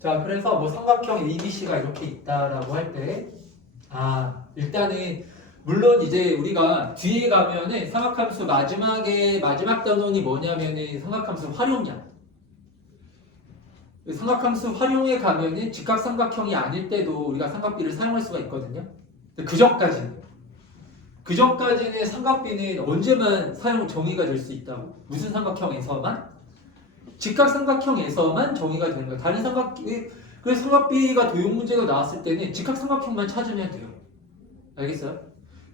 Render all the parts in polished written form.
자, 그래서 뭐 삼각형 ABC가 이렇게 있다라고 할 때, 일단은 물론 이제 우리가 뒤에 가면은 삼각함수 마지막 단원이 뭐냐면은 삼각함수 활용이야. 삼각함수 활용에 가면은 직각삼각형이 아닐 때도 우리가 삼각비를 사용할 수가 있거든요. 근데 그 전까지는 삼각비는 언제만 정의가 될 수 있다고? 무슨 삼각형에서만? 직각삼각형에서만 정의가 되는 거야. 다른 그래서 삼각비가 도형 문제가 나왔을 때는 직각삼각형만 찾으면 돼요. 알겠어요?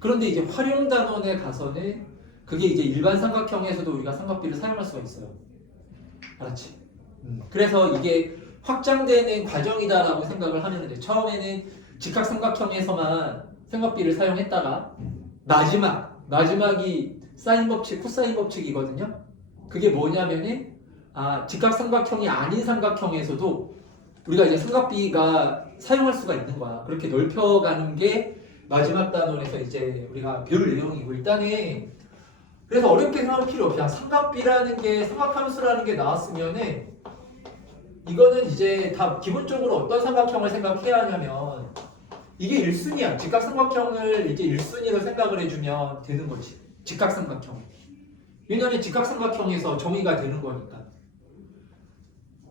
그런데 이제 활용 단원에 가서는 그게 이제 일반 삼각형에서도 우리가 삼각비를 사용할 수가 있어요. 알았지? 그래서 이게 확장되는 과정이다라고 생각을 하면 돼. 처음에는 직각삼각형에서만 삼각비를 사용했다가 마지막이 사인 법칙, 코사인 법칙이거든요. 그게 뭐냐면은 직각삼각형이 아닌 삼각형에서도 우리가 이제 삼각비가 사용할 수가 있는 거야. 그렇게 넓혀가는 게 마지막 단원에서 이제 우리가 배울 내용이고 일단은 그래서 어렵게 생각할 필요 없어. 그냥 삼각함수라는 게 나왔으면은 이거는 이제 다 기본적으로 어떤 삼각형을 생각해야 하냐면 이게 1순위야. 직각삼각형을 이제 1순위로 생각을 해주면 되는 거지. 직각삼각형. 왜냐면 직각삼각형에서 정의가 되는 거니까.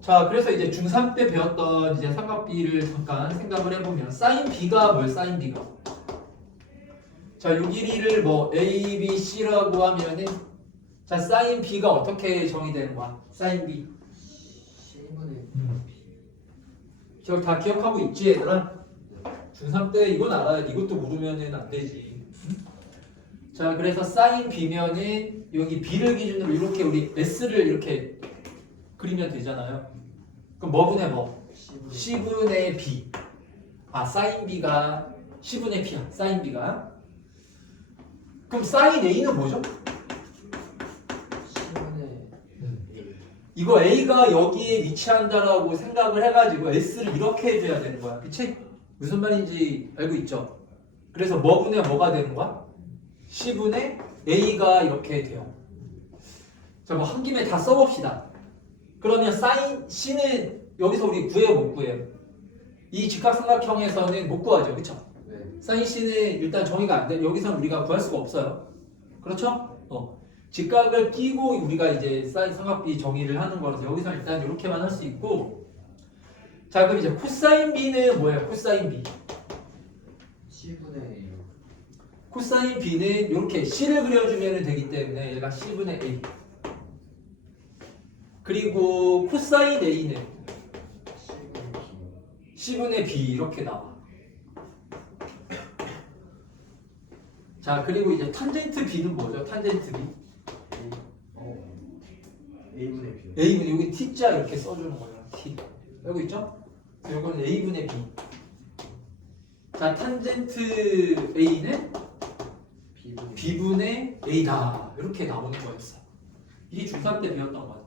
자, 그래서 이제 중3 때 배웠던 이제 삼각비를 잠깐 생각을 해보면 사인 B가 뭐예요? 사인 B가. 자, 요 길이를 뭐 A, B, C라고 하면은 자, 사인 B가 어떻게 정의되는 거야? 사인 B. C분의 다 기억하고 있지, 얘들아? 중3 때 이건 알아야 돼. 이것도 모르면은 안 되지. 자, 그래서 사인 B면은 여기 B를 기준으로 이렇게 우리 S를 이렇게 그리면 되잖아요. 그럼 뭐분의 뭐? C분의 B. 사인 B가 C분의 B야. 사인 B가. 그럼 사인 A는 뭐죠? C분의 이거 A가 여기에 위치한다라고 생각을 해가지고 S를 이렇게 해줘야 되는 거야. 그치? 무슨 말인지 알고 있죠? 그래서 뭐분의 뭐가 되는 거야? C분의 A가 이렇게 돼요. 자, 뭐 한 김에 다 써봅시다. 그러면 사인 C는 여기서 우리 구해요, 못 구해요? 이 직각삼각형에서는 못 구하죠, 그쵸? 네. 사인 C는 일단 정의가 안 돼. 여기서는 우리가 구할 수가 없어요. 그렇죠? 직각을 끼고 우리가 이제 사인 삼각비 정의를 하는 거라서 여기서 일단 이렇게만 할 수 있고. 자, 그럼 이제 코사인 B는 뭐예요? 코사인 B. C분의 A. 코사인 B는 이렇게 C를 그려주면 되기 때문에 얘가 C분의 A. 그리고 코사인 A는 C분의 B. C분의 B 이렇게 나와. 자, 그리고 이제 탄젠트 B는 뭐죠? 탄젠트 B. A분의 B. A분 여기 T자 이렇게 써주는 거예요. T. 알고 있죠? 이거는 A분의 B. 자, 탄젠트 A는 B분의 B분의 A다. 이렇게 나오는 거였어. 이게 중3 때 배웠던 거야.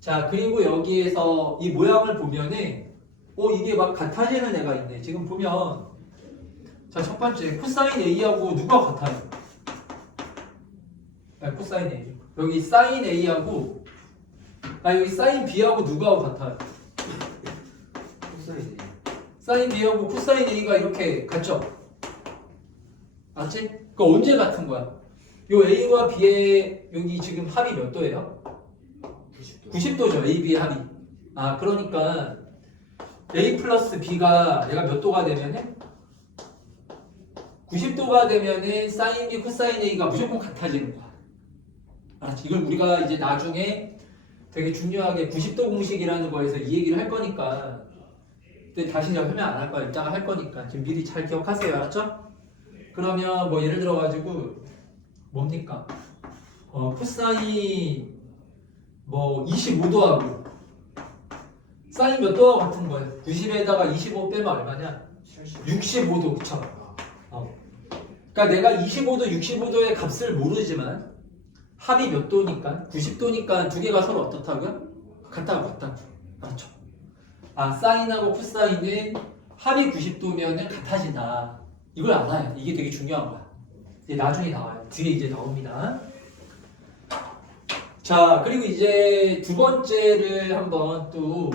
자, 그리고 여기에서 이 모양을 보면은 이게 막 같아지는 애가 있네. 지금 보면 자, 첫 번째 코사인 A하고 누가 같아요? 코사인 A. 여기 사인 A하고 여기 사인 B하고 누가 같아요? 코사인 A. 사인 B하고 코사인 A가 이렇게 같죠? 맞지? 그러니까 언제 같은 거야? 요 A와 B의 여기 지금 합이 몇 도예요? 90도. 90도죠. A, B의 합이. 그러니까 A 플러스 B가 얘가 몇 도가 되면은 90도가 되면은 사인 B, 코사인 A가 무조건 같아지는 거야. 알았지? 이걸 우리가 이제 나중에 되게 중요하게 90도 공식이라는 거에서 이 얘기를 할 거니까 근데 다시 설명 안 할 거야. 이따가 할 거니까 지금 미리 잘 기억하세요. 알았죠? 그러면 뭐 예를 들어 가지고 뭡니까? 코사인 뭐 25도하고 사인 몇 도와 같은 거예요? 90에다가 25 빼면 얼마냐? 65도. 그쵸? 그러니까 내가 25도, 65도의 값을 모르지만 합이 몇 도니까 90도니까 두 개가 서로 어떻다고요? 같다고. 맞죠? 사인하고 코사인은 합이 90도면은 같아진다. 이걸 알아야 돼. 이게 되게 중요한 거야. 이제 나중에 나와요. 뒤에 이제 나옵니다. 자, 그리고 이제 두 번째를 한번 또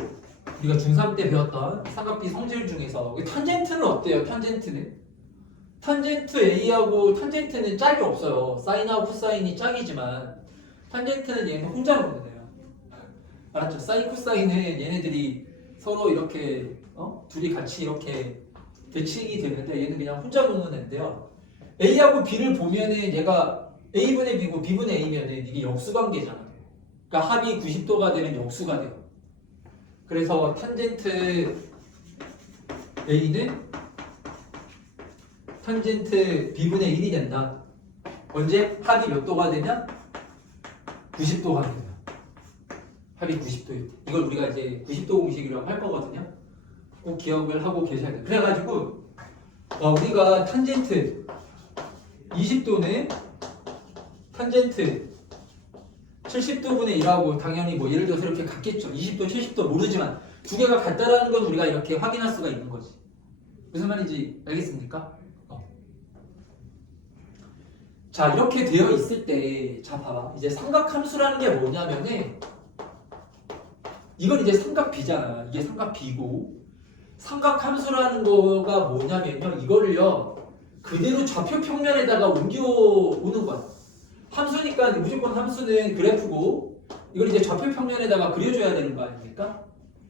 우리가 중3 때 배웠던 삼각비 성질 중에서 탄젠트는 어때요? 탄젠트 A하고 탄젠트는 짝이 없어요. 사인하고 코사인이 짝이지만 탄젠트는 얘는 혼자 노는 애야. 알았죠? 사인 코사인은 얘네들이 서로 이렇게 둘이 같이 이렇게 대칭이 되는데 얘는 그냥 혼자 노는 애인데요. A하고 B를 보면은 얘가 A분의 B고 B분의 A면은 이게 역수관계잖아. 그러니까 합이 90도가 되면 역수가 돼요. 그래서 탄젠트 A는 탄젠트 B분의 1이 된다. 언제? 합이 몇 도가 되냐? 90도가 되냐. 합이 90도일 때. 이걸 우리가 이제 90도 공식이라고 할 거거든요. 꼭 기억을 하고 계셔야 돼요. 그래가지고 우리가 탄젠트 20도는 탄젠트 70도분의 1하고 당연히 뭐 예를 들어서 이렇게 같겠죠. 20도, 70도 모르지만 두 개가 같다라는 건 우리가 이렇게 확인할 수가 있는 거지. 무슨 말인지 알겠습니까? 자, 이렇게 되어 있을 때, 자, 봐봐. 이제 삼각함수라는 게 뭐냐면은, 이건 이제 삼각비잖아. 이게 삼각비고, 삼각함수라는 거가 뭐냐면요. 이거를요, 그대로 좌표 평면에다가 옮겨오는 거야. 함수니까 무조건 함수는 그래프고, 이걸 이제 좌표 평면에다가 그려줘야 되는 거 아닙니까?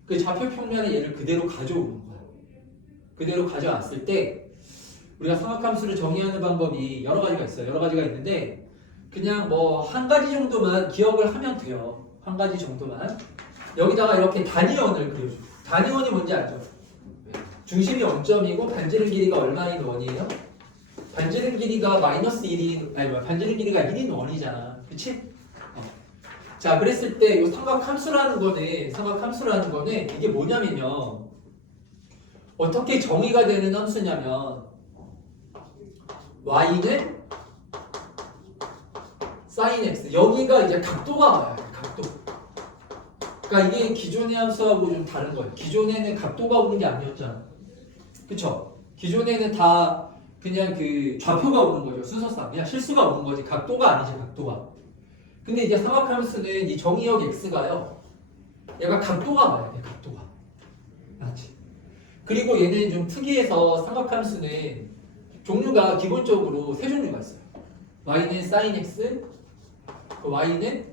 그 좌표 평면에 얘를 그대로 가져오는 거야. 그대로 가져왔을 때, 우리가 삼각함수를 정의하는 방법이 여러 가지가 있어요. 여러 가지가 있는데 그냥 뭐 한 가지 정도만 기억을 하면 돼요. 한 가지 정도만. 여기다가 이렇게 단위원을 그려줘. 단위원이 뭔지 알죠? 중심이 0점이고 반지름 길이가 얼마인 원이에요? 반지름 길이가 마이너스 1인 아니 반지름 길이가 1인 원이잖아. 그치? 자, 그랬을 때 이 삼각함수라는 거는 이게 뭐냐면요. 어떻게 정의가 되는 함수냐면 y는 sin x 여기가 이제 각도가 와요. 각도. 그러니까 이게 기존의 함수하고 좀 다른 거예요. 기존에는 각도가 오는 게 아니었잖아. 그쵸? 기존에는 다 그냥 그 좌표가 오는 거죠. 순서상 그냥 실수가 오는 거지. 각도가 아니지. 각도가. 근데 이제 삼각함수는 이 정의역 x가요. 얘가 각도가 와야 돼. 각도가. 맞지? 그리고 얘는 좀 특이해서 삼각함수는 종류가 기본적으로 세 종류가 있어요. y는 sin x, y는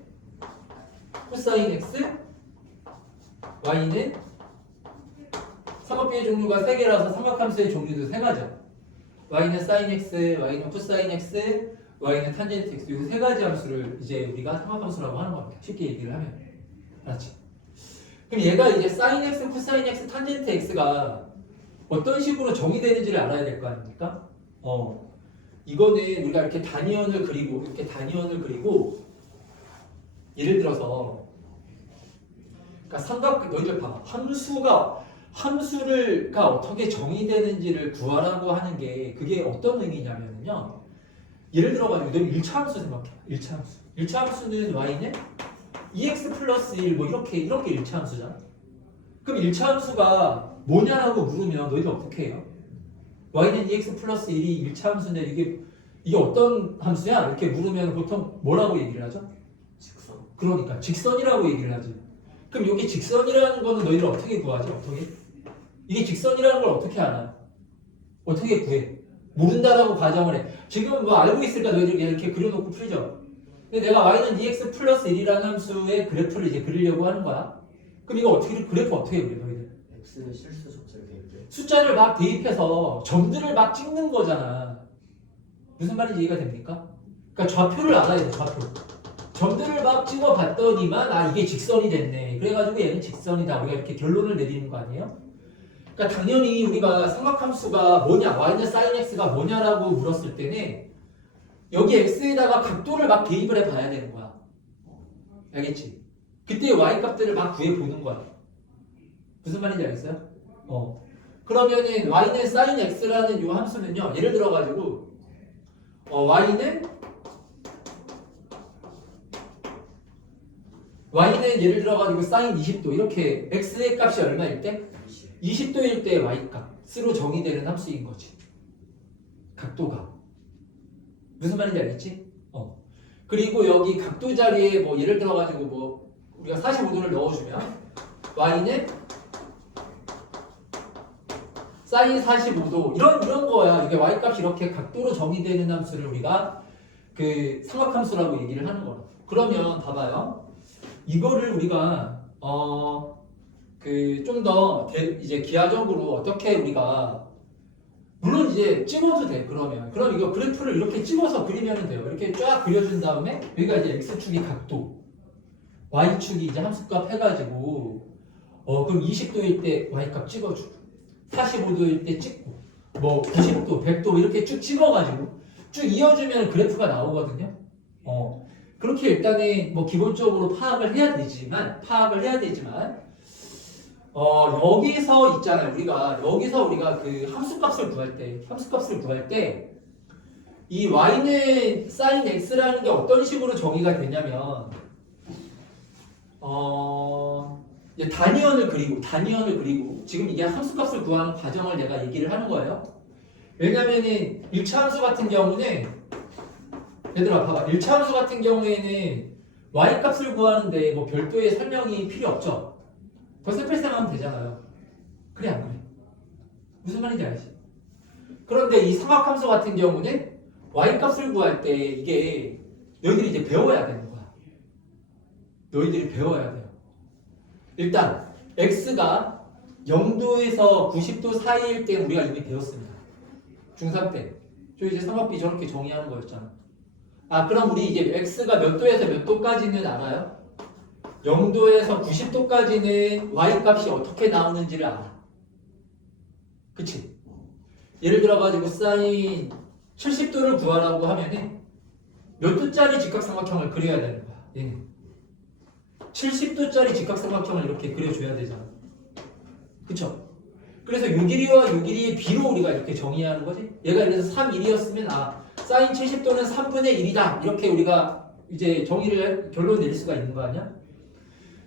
코사인 x, y는 삼각비의 종류가 세 개라서 삼각함수의 종류도 세 가지야. y는 sin x, y는 코사인 x, y는 탄젠트 x 이 세 가지 함수를 이제 우리가 삼각함수라고 하는 겁니다. 쉽게 얘기를 하면. 맞지? 그럼 얘가 이제 sin x, 코사인 x, 탄젠트 x가 어떤 식으로 정의되는지를 알아야 될 거 아닙니까? 이거는 우리가 이렇게 단위원을 그리고 예를 들어서 그러니까 너희들 봐봐. 함수가 어떻게 정의되는지를 구하라고 하는 게 그게 어떤 의미냐면요. 예를 들어가지고 너희 1차 함수 생각해. 1차 함수. 1차 함수는 y는 2x 플러스 1 뭐 이렇게 1차 함수잖아. 그럼 1차 함수가 뭐냐라고 물으면 너희들 어떻게 해요? y는 2x 플러스 1이 1차 함수인데 이게 어떤 함수야? 이렇게 물으면 보통 뭐라고 얘기를 하죠? 직선. 그러니까 직선이라고 얘기를 하지. 그럼 여기 직선이라는 거는 너희들 어떻게 구하지? 어떻게? 이게 직선이라는 걸 어떻게 아나? 어떻게 구해? 모른다라고 가정을 해. 지금 뭐 알고 있으니까 너희들 이렇게 그려놓고 풀죠. 근데 내가 y는 2x 플러스 1이라는 함수의 그래프를 이제 그리려고 하는 거야. 그럼 이거 그래프 어떻게 그려 너희들? x는 실수 숫자를 대입해. 숫자를 막 대입해서 점들을 막 찍는 거잖아. 무슨 말인지 이해가 됩니까? 그러니까 좌표를 알아야 돼. 좌표. 점들을 막 찍어봤더니만 이게 직선이 됐네. 그래가지고 얘는 직선이다. 우리가 이렇게 결론을 내리는 거 아니에요? 그러니까 당연히 우리가 삼각함수가 뭐냐, y는 sin x가 뭐냐라고 물었을 때는 여기 x에다가 각도를 막 대입을 해봐야 되는 거야. 알겠지? 그때 y 값들을 막 구해보는 거야. 무슨 말인지 알겠어요? 그러면은 y는 sin x라는 이 함수는요. 예를 들어가지고 y는 예를 들어가지고 sin 20도 이렇게 x의 값이 얼마일 때? 20도일 때 y 값으로 정의되는 함수인 거지. 각도가. 무슨 말인지 알겠지? 그리고 여기 각도 자리에 뭐 예를 들어가지고 뭐 우리가 45도를 넣어주면 y는 사인 45도 이런 거야. 이게 y 값이 이렇게 각도로 정의되는 함수를 우리가 그 삼각함수라고 얘기를 하는 거야. 그러면 봐봐요. 이거를 우리가 그 좀 더 이제 기하적으로 어떻게 우리가 물론 이제 찍어도 돼. 그럼 이거 그래프를 이렇게 찍어서 그리면 돼요. 이렇게 쫙 그려준 다음에 여기가 이제 x축이 각도, y축이 이제 함수값 해가지고 그럼 20도일 때 y값 찍어주고 45도일 때 찍고 뭐 90도, 100도 이렇게 쭉 찍어가지고 쭉 이어주면 그래프가 나오거든요. 그렇게 일단은 뭐 기본적으로 파악을 해야 되지만 여기서 있잖아요. 여기서 우리가 그 함수값을 구할 때 이 y는 sin x라는 게 어떤 식으로 정의가 되냐면 이제 단위원을 그리고 지금 이게 함수값을 구하는 과정을 내가 얘기를 하는 거예요. 왜냐면은 1차 함수 같은 경우는 얘들아 봐봐. 1차 함수 같은 경우에는 y값을 구하는데 뭐 별도의 설명이 필요 없죠. 더 셈플셈하면 되잖아요. 그래 안 그래? 무슨 말인지 알지? 그런데 이 삼각함수 같은 경우는 y값을 구할 때 이게 너희들이 이제 배워야 되는 거야. 너희들이 배워야 돼요. 일단 x가 0도에서 90도 사이일 때 우리가 이미 배웠습니다. 중3 때. 저 이제 삼각비 저렇게 정의하는 거였잖아. 그럼 우리 이제 x가 몇 도에서 몇 도까지는 알아요? 0도에서 90도까지는 y값이 어떻게 나오는지를 알아. 그치? 예를 들어가지고 사인 70도를 구하라고 하면은 몇 도짜리 직각삼각형을 그려야 되는 거야. 얘는 70도짜리 직각삼각형을 이렇게 그려줘야 되잖아. 그쵸? 그래서 6길이와 6길이의 비로 우리가 이렇게 정의하는 거지. 얘가 예를 들어서 3, 1이었으면 사인 70도는 3분의 1이다. 이렇게 우리가 이제 결론 내릴 수가 있는 거 아니야?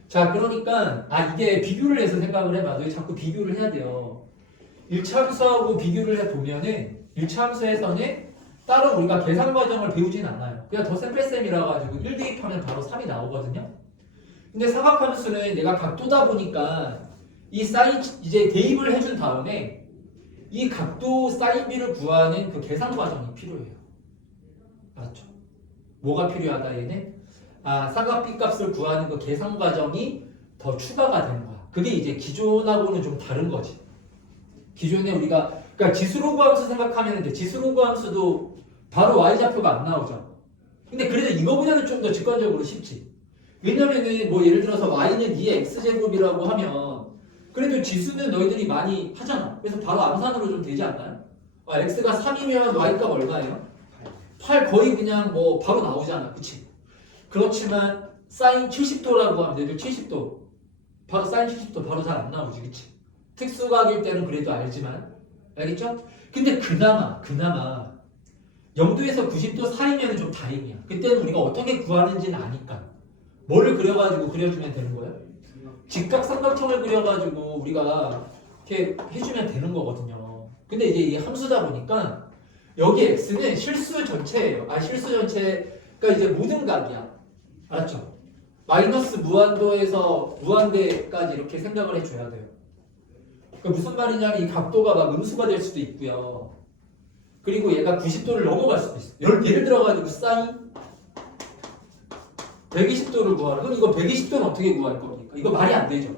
자, 그러니까 이게 비교를 해서 생각을 해봐. 너 자꾸 비교를 해야 돼요. 1차 함수하고 비교를 해보면은 1차 함수에서는 따로 우리가 계산 과정을 배우진 않아요. 그냥 더 셈뺄셈이라 가지고 1 대입하면 바로 3이 나오거든요. 근데 삼각함수는 내가 각도다 보니까 이 사인 이제 대입을 해준 다음에 이 각도 사인비를 구하는 그 계산 과정이 필요해요. 맞죠? 뭐가 필요하다 얘는? 삼각비 값을 구하는 그 계산 과정이 더 추가가 되는 거야. 그게 이제 기존하고는 좀 다른 거지. 기존에 우리가 그러니까 지수로그 함수 생각하면 돼. 지수로그 함수도 바로 y좌표가 안 나오죠. 근데 그래도 이거보다는 좀 더 직관적으로 쉽지. 왜냐면은 뭐 예를 들어서 y는 2의 x제곱이라고 하면 그래도 지수는 너희들이 많이 하잖아. 그래서 바로 암산으로 좀 되지 않나요? x가 3이면 y값 얼마예요? 8 거의 그냥 뭐 바로 나오잖아. 그치? 그렇지만 사인 70도라고 하면 얘도 70도 바로 사인 70도 바로 잘 안 나오지. 그치? 특수각일 때는 그래도 알지만 알겠죠? 근데 그나마 0도에서 90도 사이면 좀 다행이야. 그때는 우리가 어떻게 구하는지는 아니까 뭐를 그려가지고 그려주면 되는 거예요? 직각삼각형을 그려가지고 우리가 이렇게 해주면 되는 거거든요. 근데 이제 이게 함수다 보니까 여기 x는 실수 전체예요. 실수 전체가 이제 모든 각이야. 알았죠? 마이너스 무한도에서 무한대까지 이렇게 생각을 해줘야 돼요. 그러니까 무슨 말이냐면 이 각도가 막 음수가 될 수도 있고요. 그리고 얘가 90도를 넘어갈 수도 있어. 예를 들어가지고 사인 120도를 구하라. 그럼 이거 120도는 어떻게 구할 겁니까? 이거 말이 안 되죠.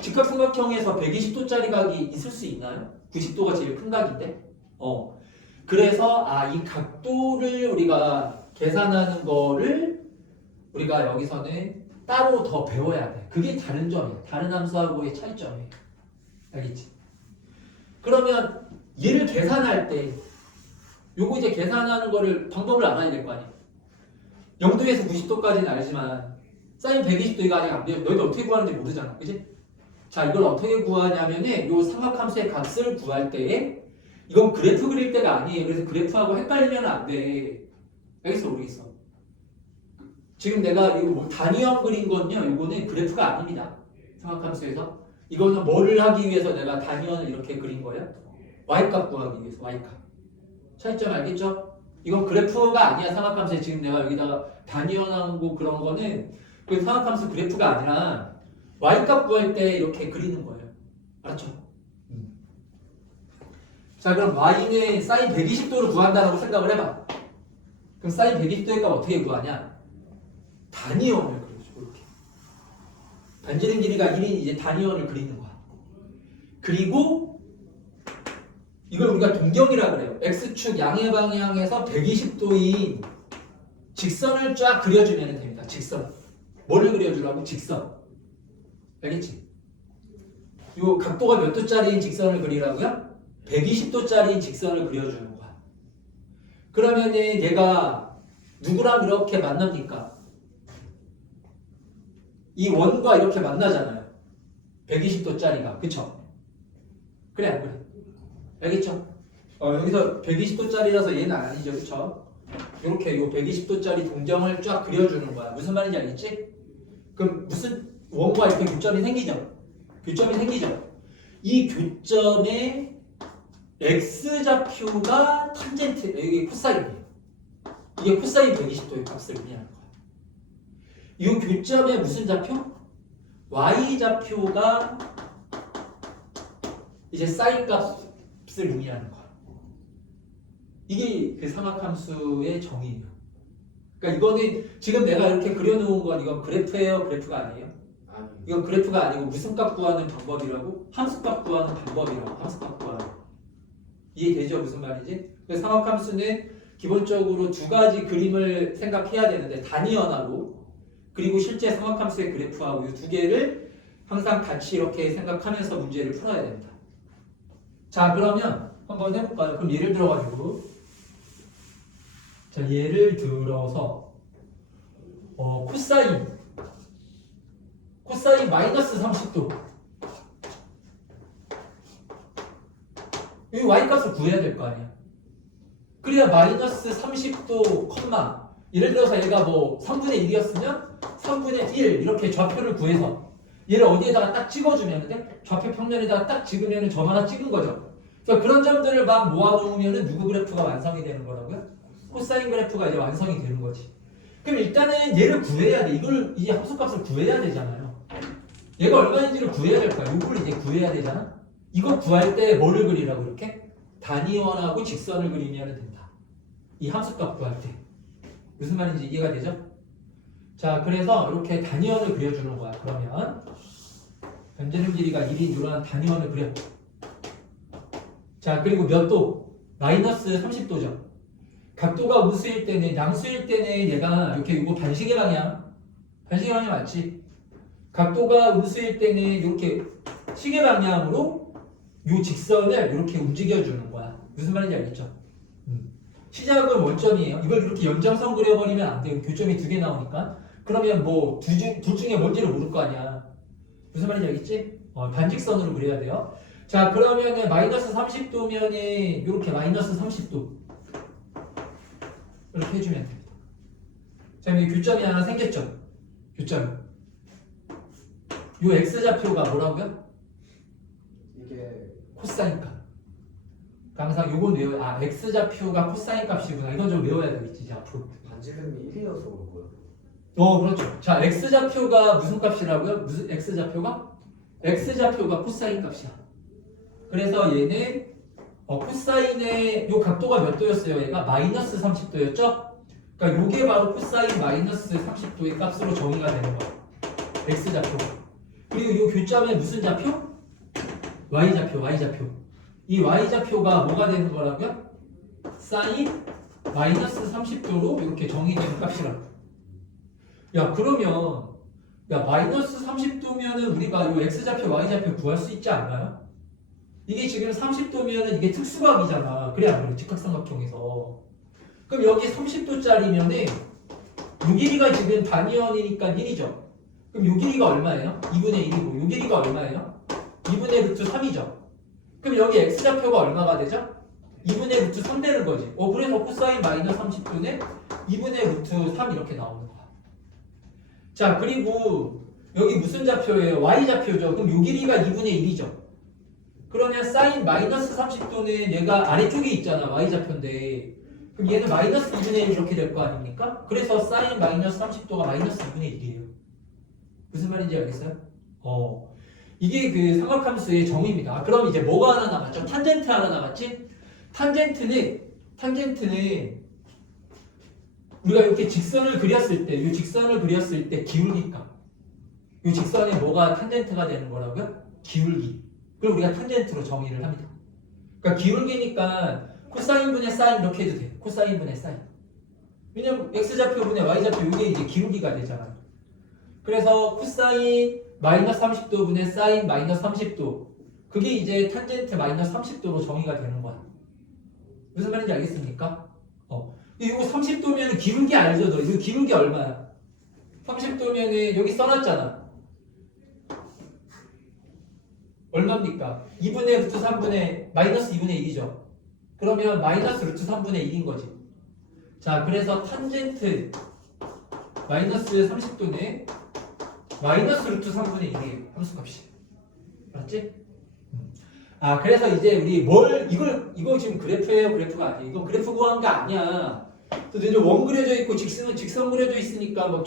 직각삼각형에서 120도짜리 각이 있을 수 있나요? 90도가 제일 큰 각인데. 그래서 이 각도를 우리가 계산하는 거를 우리가 여기서는 따로 더 배워야 돼. 그게 다른 점이에요. 다른 함수하고의 차이점이에요. 알겠지? 그러면 얘를 계산할 때 요거 이제 계산하는 거를 방법을 알아야 될 거 아니에요. 0도에서 90도까지는 알지만 사인 120도 이거 아직 안 돼요. 너희들 어떻게 구하는지 모르잖아. 그치? 자, 이걸 어떻게 구하냐면은 요 삼각함수의 값을 구할 때에 이건 그래프 그릴 때가 아니에요. 그래서 그래프하고 헷갈리면 안 돼. 알겠어? 모르겠어? 지금 내가 이거 뭐 단위형 그린 건요. 이거는 그래프가 아닙니다. 삼각함수에서. 이거는 뭐를 하기 위해서 내가 단위원을 이렇게 그린 거예요? y값 구하기 위해서. y값. 차이점 알겠죠? 이건 그래프가 아니야. 삼각함수에 지금 내가 여기다가 단위원하고 그런 거는 그 삼각함수 그래프가 아니라 y값 구할 때 이렇게 그리는 거예요. 알았죠? 자, 그럼 y는 사인 120도를 구한다라고 생각을 해봐. 그럼 사인 120도의 값 어떻게 구하냐? 단위원을 그려줘. 이렇게. 반지름 길이가 1인 이제 단위원을 그리는 거야. 그리고 이걸 우리가 동경이라 그래요. x축 양의 방향에서 120도인 직선을 쫙 그려주면 됩니다. 직선. 뭐를 그려주라고? 직선. 알겠지? 요 각도가 몇 도짜리인 직선을 그리라고요? 120도짜리인 직선을 그려주는 거야. 그러면은 얘가 누구랑 이렇게 만납니까? 이 원과 이렇게 만나잖아요. 120도짜리가. 그쵸? 그래 안 그래? 알겠죠? 여기서 120도짜리라서 얘는 아니죠. 그쵸? 이렇게 요 120도짜리 동경을 쫙 그려주는 거야. 무슨 말인지 알겠지? 그럼 무슨 원과 이렇게 교점이 생기죠? 교점이 생기죠? 이 교점의 x좌표가 탄젠트, 이게 코사인이에요. 이게 코사인 120도의 값을 의미하는 거야. 이 교점의 무슨 좌표? y좌표가 이제 사인 값을 의미하는 거야. 이게 그 삼각함수의 정의예요. 그러니까 이거는 지금 내가 이렇게 그려놓은 건 이건 그래프예요, 그래프가 아니에요? 아니. 이건 그래프가 아니고 무슨 값 구하는 방법이라고? 함수값 구하는 방법이라고. 함수값 구하는. 이해되죠? 무슨 말인지? 그래서 삼각함수는 기본적으로 두 가지 그림을 생각해야 되는데 단위원하고 그리고 실제 삼각함수의 그래프하고 이 두 개를 항상 같이 이렇게 생각하면서 문제를 풀어야 됩니다. 자, 그러면 한번 해볼까요? 그럼 예를 들어가지고 자, 예를 들어서 코사인 마이너스 30도 이 y값을 구해야 될 거 아니야. 그래야 마이너스 30도 컴마 예를 들어서 얘가 뭐 3분의 1이었으면 3분의 1 이렇게 좌표를 구해서 얘를 어디에다가 딱 찍어주면 돼? 좌표 평면에다가 딱 찍으면 점 하나 찍은 거죠. 그러니까 그런 점들을 막 모아놓으면 누구 그래프가 완성이 되는 거라고요? 코사인 그래프가 이제 완성이 되는 거지. 그럼 일단은 얘를 구해야 돼. 이 함수값을 구해야 되잖아요. 얘가 얼마인지를 구해야 될 거야. 이걸 이제 구해야 되잖아. 이거 구할 때 뭐를 그리라고 이렇게? 단위원하고 직선을 그리면 된다. 이 함수값 구할 때. 무슨 말인지 이해가 되죠? 자, 그래서 이렇게 단위원을 그려주는 거야. 그러면 변제름 길이가 1인 이런 단위원을 그려. 자, 그리고 몇 도? 마이너스 30도죠. 각도가 우수일 때는, 양수일 때는 얘가 이렇게 이거 반시계 방향 맞지? 각도가 우수일 때는 이렇게 시계 방향으로 이 직선을 이렇게 움직여주는 거야. 무슨 말인지 알겠죠? 시작은 원점이에요. 이걸 이렇게 연장선 그려버리면 안 돼요. 교점이 두 개 나오니까. 그러면 뭐 둘 중에 뭔지를 모를 거 아니야. 무슨 말인지 알겠지? 반직선으로 그려야 돼요. 자, 그러면은 마이너스 30도면은 이렇게 마이너스 30도 이렇게 해주면 됩니다. 자, 여기 교점이 하나 생겼죠? 교점. 요 x좌표가 뭐라고요? 이게 코사인 값. 항상 요건 외워야 x좌표가 코사인 값이구나. 이건 좀 외워야 되겠지, 이제 앞으로. 반지름이 1이어서 그렇고요. 그렇죠. 자, x좌표가 무슨 값이라고요? 무슨 x좌표가? x좌표가 코사인 값이야. 그래서 얘는 코사인의 요 각도가 몇 도였어요? 얘가 마이너스 30도였죠? 그러니까 요게 바로 코사인 마이너스 30도의 값으로 정의가 되는 거예요. x좌표. 그리고 요 교점의 무슨 좌표? y좌표. 이 y좌표가 뭐가 되는 거라고요? 사인 마이너스 30도로 이렇게 정의되는 값이라고. 야, 그러면 마이너스 30도면은 우리가 요 x좌표, y좌표 구할 수 있지 않나요? 이게 지금 30도면은 이게 특수각이잖아. 그래 안 그래? 직각삼각형에서. 그럼 여기 30도짜리면은 요 길이가 지금 단위원이니까 1이죠. 그럼 요 길이가 얼마예요? 2분의 1이고 요 길이가 얼마예요? 2분의 루트 3이죠. 그럼 여기 x좌표가 얼마가 되죠? 2분의 루트 3 되는 거지. 그래서 코사인 마이너스 30도는 2분의 루트 3 이렇게 나오는 거야. 자, 그리고 여기 무슨 좌표예요? y좌표죠. 그럼 요 길이가 2분의 1이죠. 그러면 사인 마이너스 30도는 얘가 아래쪽에 있잖아. y좌표인데. 그럼 얘는 마이너스 2분의 1 이렇게 될 거 아닙니까? 그래서 사인 마이너스 30도가 마이너스 2분의 1이에요. 무슨 말인지 알겠어요? 이게 그 삼각함수의 정의입니다. 아, 그럼 이제 뭐가 하나 남았죠? 탄젠트 하나 남았지? 탄젠트는 우리가 이렇게 직선을 그렸을 때, 이 직선을 그렸을 때 기울기값. 이 직선에 뭐가 탄젠트가 되는 거라고요? 기울기. 그럼 우리가 탄젠트로 정의를 합니다. 그러니까 기울기니까 코사인분의 사인 이렇게 해도 돼요. 코사인분의 사인. 왜냐면 x좌표분의 y좌표 이게 이제 기울기가 되잖아요. 그래서 코사인 마이너스 30도분의 사인 마이너스 30도. 그게 이제 탄젠트 마이너스 30도로 정의가 되는 거야. 무슨 말인지 알겠습니까? 이거 30도면 기울기 알죠? 너 이거 기울기 얼마야? 30도면은 여기 써놨잖아. 얼마입니까? 2분의 루트 3분의 마이너스 2분의 1이죠. 그러면 마이너스 루트 3분의 1인 거지. 자, 그래서 탄젠트 마이너스 30도는 마이너스 루트 3분의 1이에요. 함수값이. 맞지? 아, 그래서 이제 우리 이거 지금 그래프예요? 그래프가 아니에요? 이거 그래프 구한 게 아니야. 또 이제 원 그려져 있고 직선 그려져 있으니까 막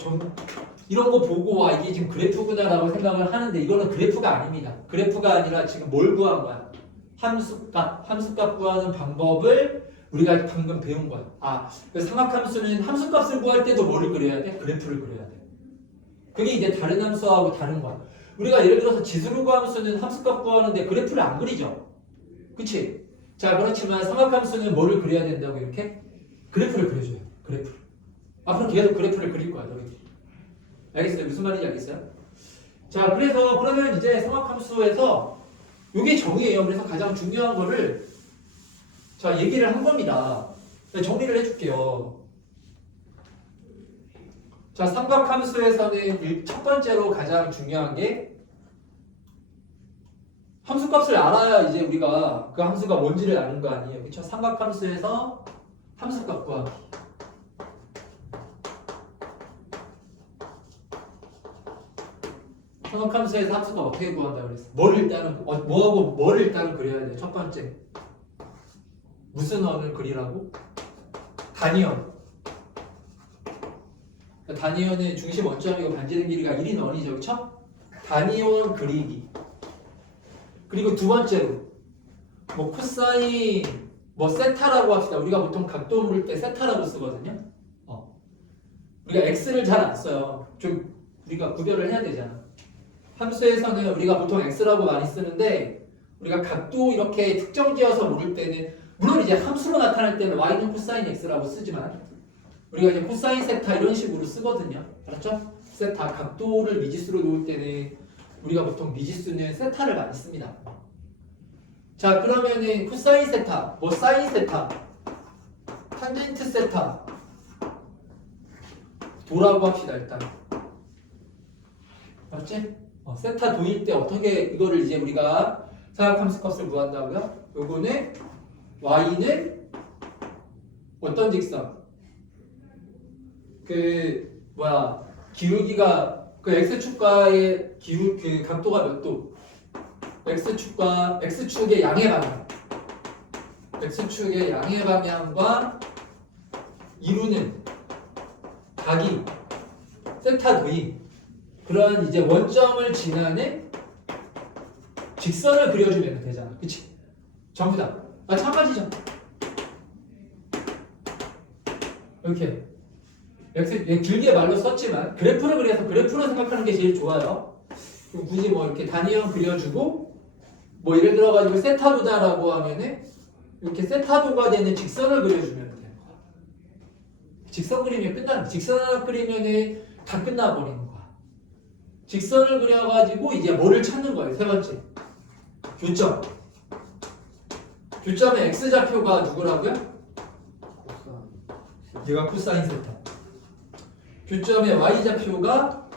이런 거 보고 와 이게 지금 그래프구나라고 생각을 하는데 이거는 그래프가 아닙니다. 그래프가 아니라 지금 뭘 구한 거야? 함수값 구하는 방법을 우리가 방금 배운 거야. 아, 삼각함수는 함수값을 구할 때도 뭐를 그려야 돼? 그래프를 그려야 돼. 그게 이제 다른 함수하고 다른 거야. 우리가 예를 들어서 지수로 함수는 함수값 구하는데 그래프를 안 그리죠. 그치? 자, 그렇지만 삼각함수는 뭐를 그려야 된다고 이렇게? 그래프를 그려줘요. 그래프를. 앞으로 계속 그래프를 그릴 거야. 너희들. 알겠어요? 무슨 말인지 알겠어요? 자, 그래서 그러면 이제 삼각함수에서 이게 정의예요. 그래서 가장 중요한 거를 자, 얘기를 한 겁니다. 정리를 해줄게요. 자, 삼각함수에서는 첫 번째로 가장 중요한 게 함수값을 알아야 이제 우리가 그 함수가 뭔지를 아는 거 아니에요. 그렇죠? 삼각함수에서 함수값 구하기. 삼각함수에서 함수값 어떻게 구한다고 그랬어? 뭐를 일단은 그려야 돼. 첫 번째. 무슨 원을 그리라고? 단위원. 단위원의 중심 원점이고 반지름 길이가 1인 원이죠. 그렇죠? 단위원 그리기. 그리고 두 번째로 뭐 코사인 세타라고 합시다. 우리가 보통 각도 물을 때 세타라고 쓰거든요. 우리가 x를 잘 안 써요. 좀 우리가 구별을 해야 되잖아. 함수에서는 우리가 보통 x라고 많이 쓰는데 우리가 각도 이렇게 특정 지어서 물을 때는 물론 이제 함수로 나타날 때는 y는 코사인 x라고 쓰지만 우리가 이제 코사인 세타 이런 식으로 쓰거든요. 알았죠? 세타 각도를 미지수로 놓을 때는 우리가 보통 미지수는 세타를 많이 씁니다. 자, 그러면은 코사인 세타, 사인 세타, 탄젠트 세타 도라고 합시다. 일단 알았지? 세타 도일 때 어떻게 이거를 이제 우리가 삼각함수 값을 구한다고요? 요거는 y는 어떤 직선? 기울기가 x축과의 각도가 몇 도? x축의 양의 방향. x축의 양의 방향과 이루는 각이 세타 도인 그런 이제 원점을 지나는 직선을 그려주면 되잖아. 그치? 전부 다. 마찬가지죠. 이렇게 길게 말로 썼지만 그래프를 그려서 그래프로 생각하는 게 제일 좋아요. 그럼 굳이 이렇게 단위형 그려주고 예를 들어가지고 세타도다라고 하면은 이렇게 세타도가 되는 직선을 그려주면 되는 거야. 직선 그리면 끝나는 거야. 직선을 그리면은 다 끝나버리는 거야. 직선을 그려가지고 이제 뭐를 찾는 거예요. 세 번째 교점. 교점의 x좌표가 누구라고요? 얘가 코사인 세타. 교점의 y좌표가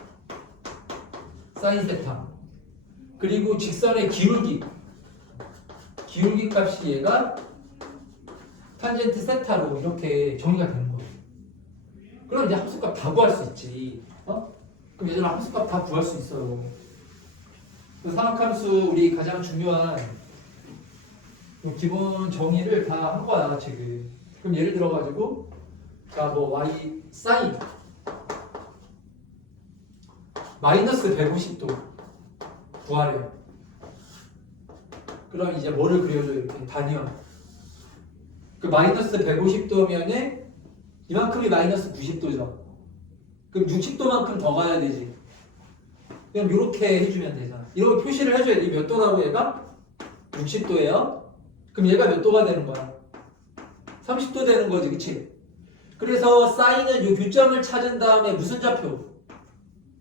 사인 세타. 그리고 직선의 기울기 값이 얘가 탄젠트 세타로 이렇게 정의가 되는 거예요. 그럼 이제 함수값 다 구할 수 있지. 그럼 얘들아 함수값 다 구할 수 있어요. 그 삼각함수 우리 가장 중요한 기본 정의를 다 한 거야 지금. 그럼 예를 들어가지고 y 사인 마이너스 150도 구하래요. 그럼 이제 뭐를 그려줘 이렇게 단위원. 그 마이너스 150도면은 이만큼이 마이너스 90도죠. 그럼 60도만큼 더 가야 되지. 그럼 이렇게 해주면 되잖아. 이렇게 표시를 해줘야 돼. 몇 도라고 얘가? 60도예요. 그럼 얘가 몇 도가 되는 거야? 30도 되는 거지, 그치? 그래서 사인은 이 교점을 찾은 다음에 무슨 좌표?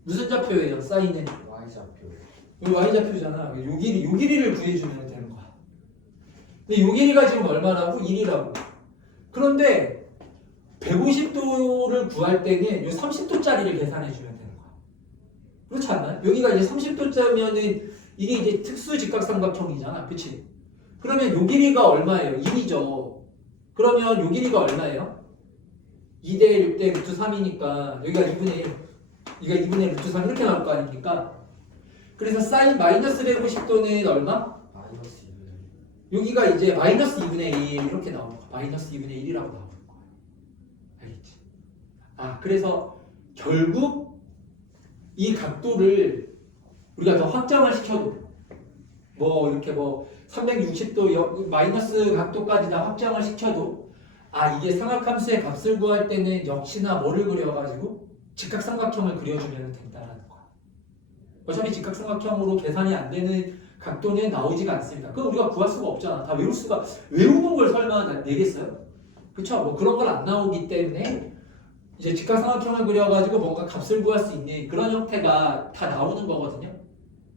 무슨 좌표예요? 사인은 Y좌표. 이 y좌표잖아. 요 길이를 구해주면 되는 거야. 근데 요 길이가 지금 얼마라고? 1이라고. 그런데 150도를 구할 때는 요 30도짜리를 계산해주면 되는 거야. 그렇지 않나요? 여기가 이제 30도짜리면은 이게 이제 특수 직각삼각형이잖아. 그치? 그러면 요 길이가 얼마예요? 1이죠. 그러면 요 길이가 얼마예요? 2대 1대 루트 3이니까 여기가 2분의 1. 이가 2분의 1 루트 3 이렇게 나올 거 아닙니까? 그래서 사인 마이너스 150도는 얼마? 마이너스 여기가 이제 마이너스 2분의 1 이렇게 나오는 거야. 마이너스 2분의 1이라고 나오는 거야. 알겠지? 아, 그래서 결국 이 각도를 우리가 더 확장을 시켜도 뭐 이렇게 뭐 360도 마이너스 각도까지 다 확장을 시켜도 아, 이게 삼각함수의 값을 구할 때는 역시나 뭐를 그려가지고 직각삼각형을 그려주면 된다라는 거야. 어차피 직각삼각형으로 계산이 안 되는 각도는 나오지가 않습니다. 그건 우리가 구할 수가 없잖아. 다 외우는 걸 설마 내겠어요? 그쵸? 뭐 그런 걸 안 나오기 때문에 이제 직각삼각형을 그려가지고 뭔가 값을 구할 수 있는 그런 형태가 다 나오는 거거든요.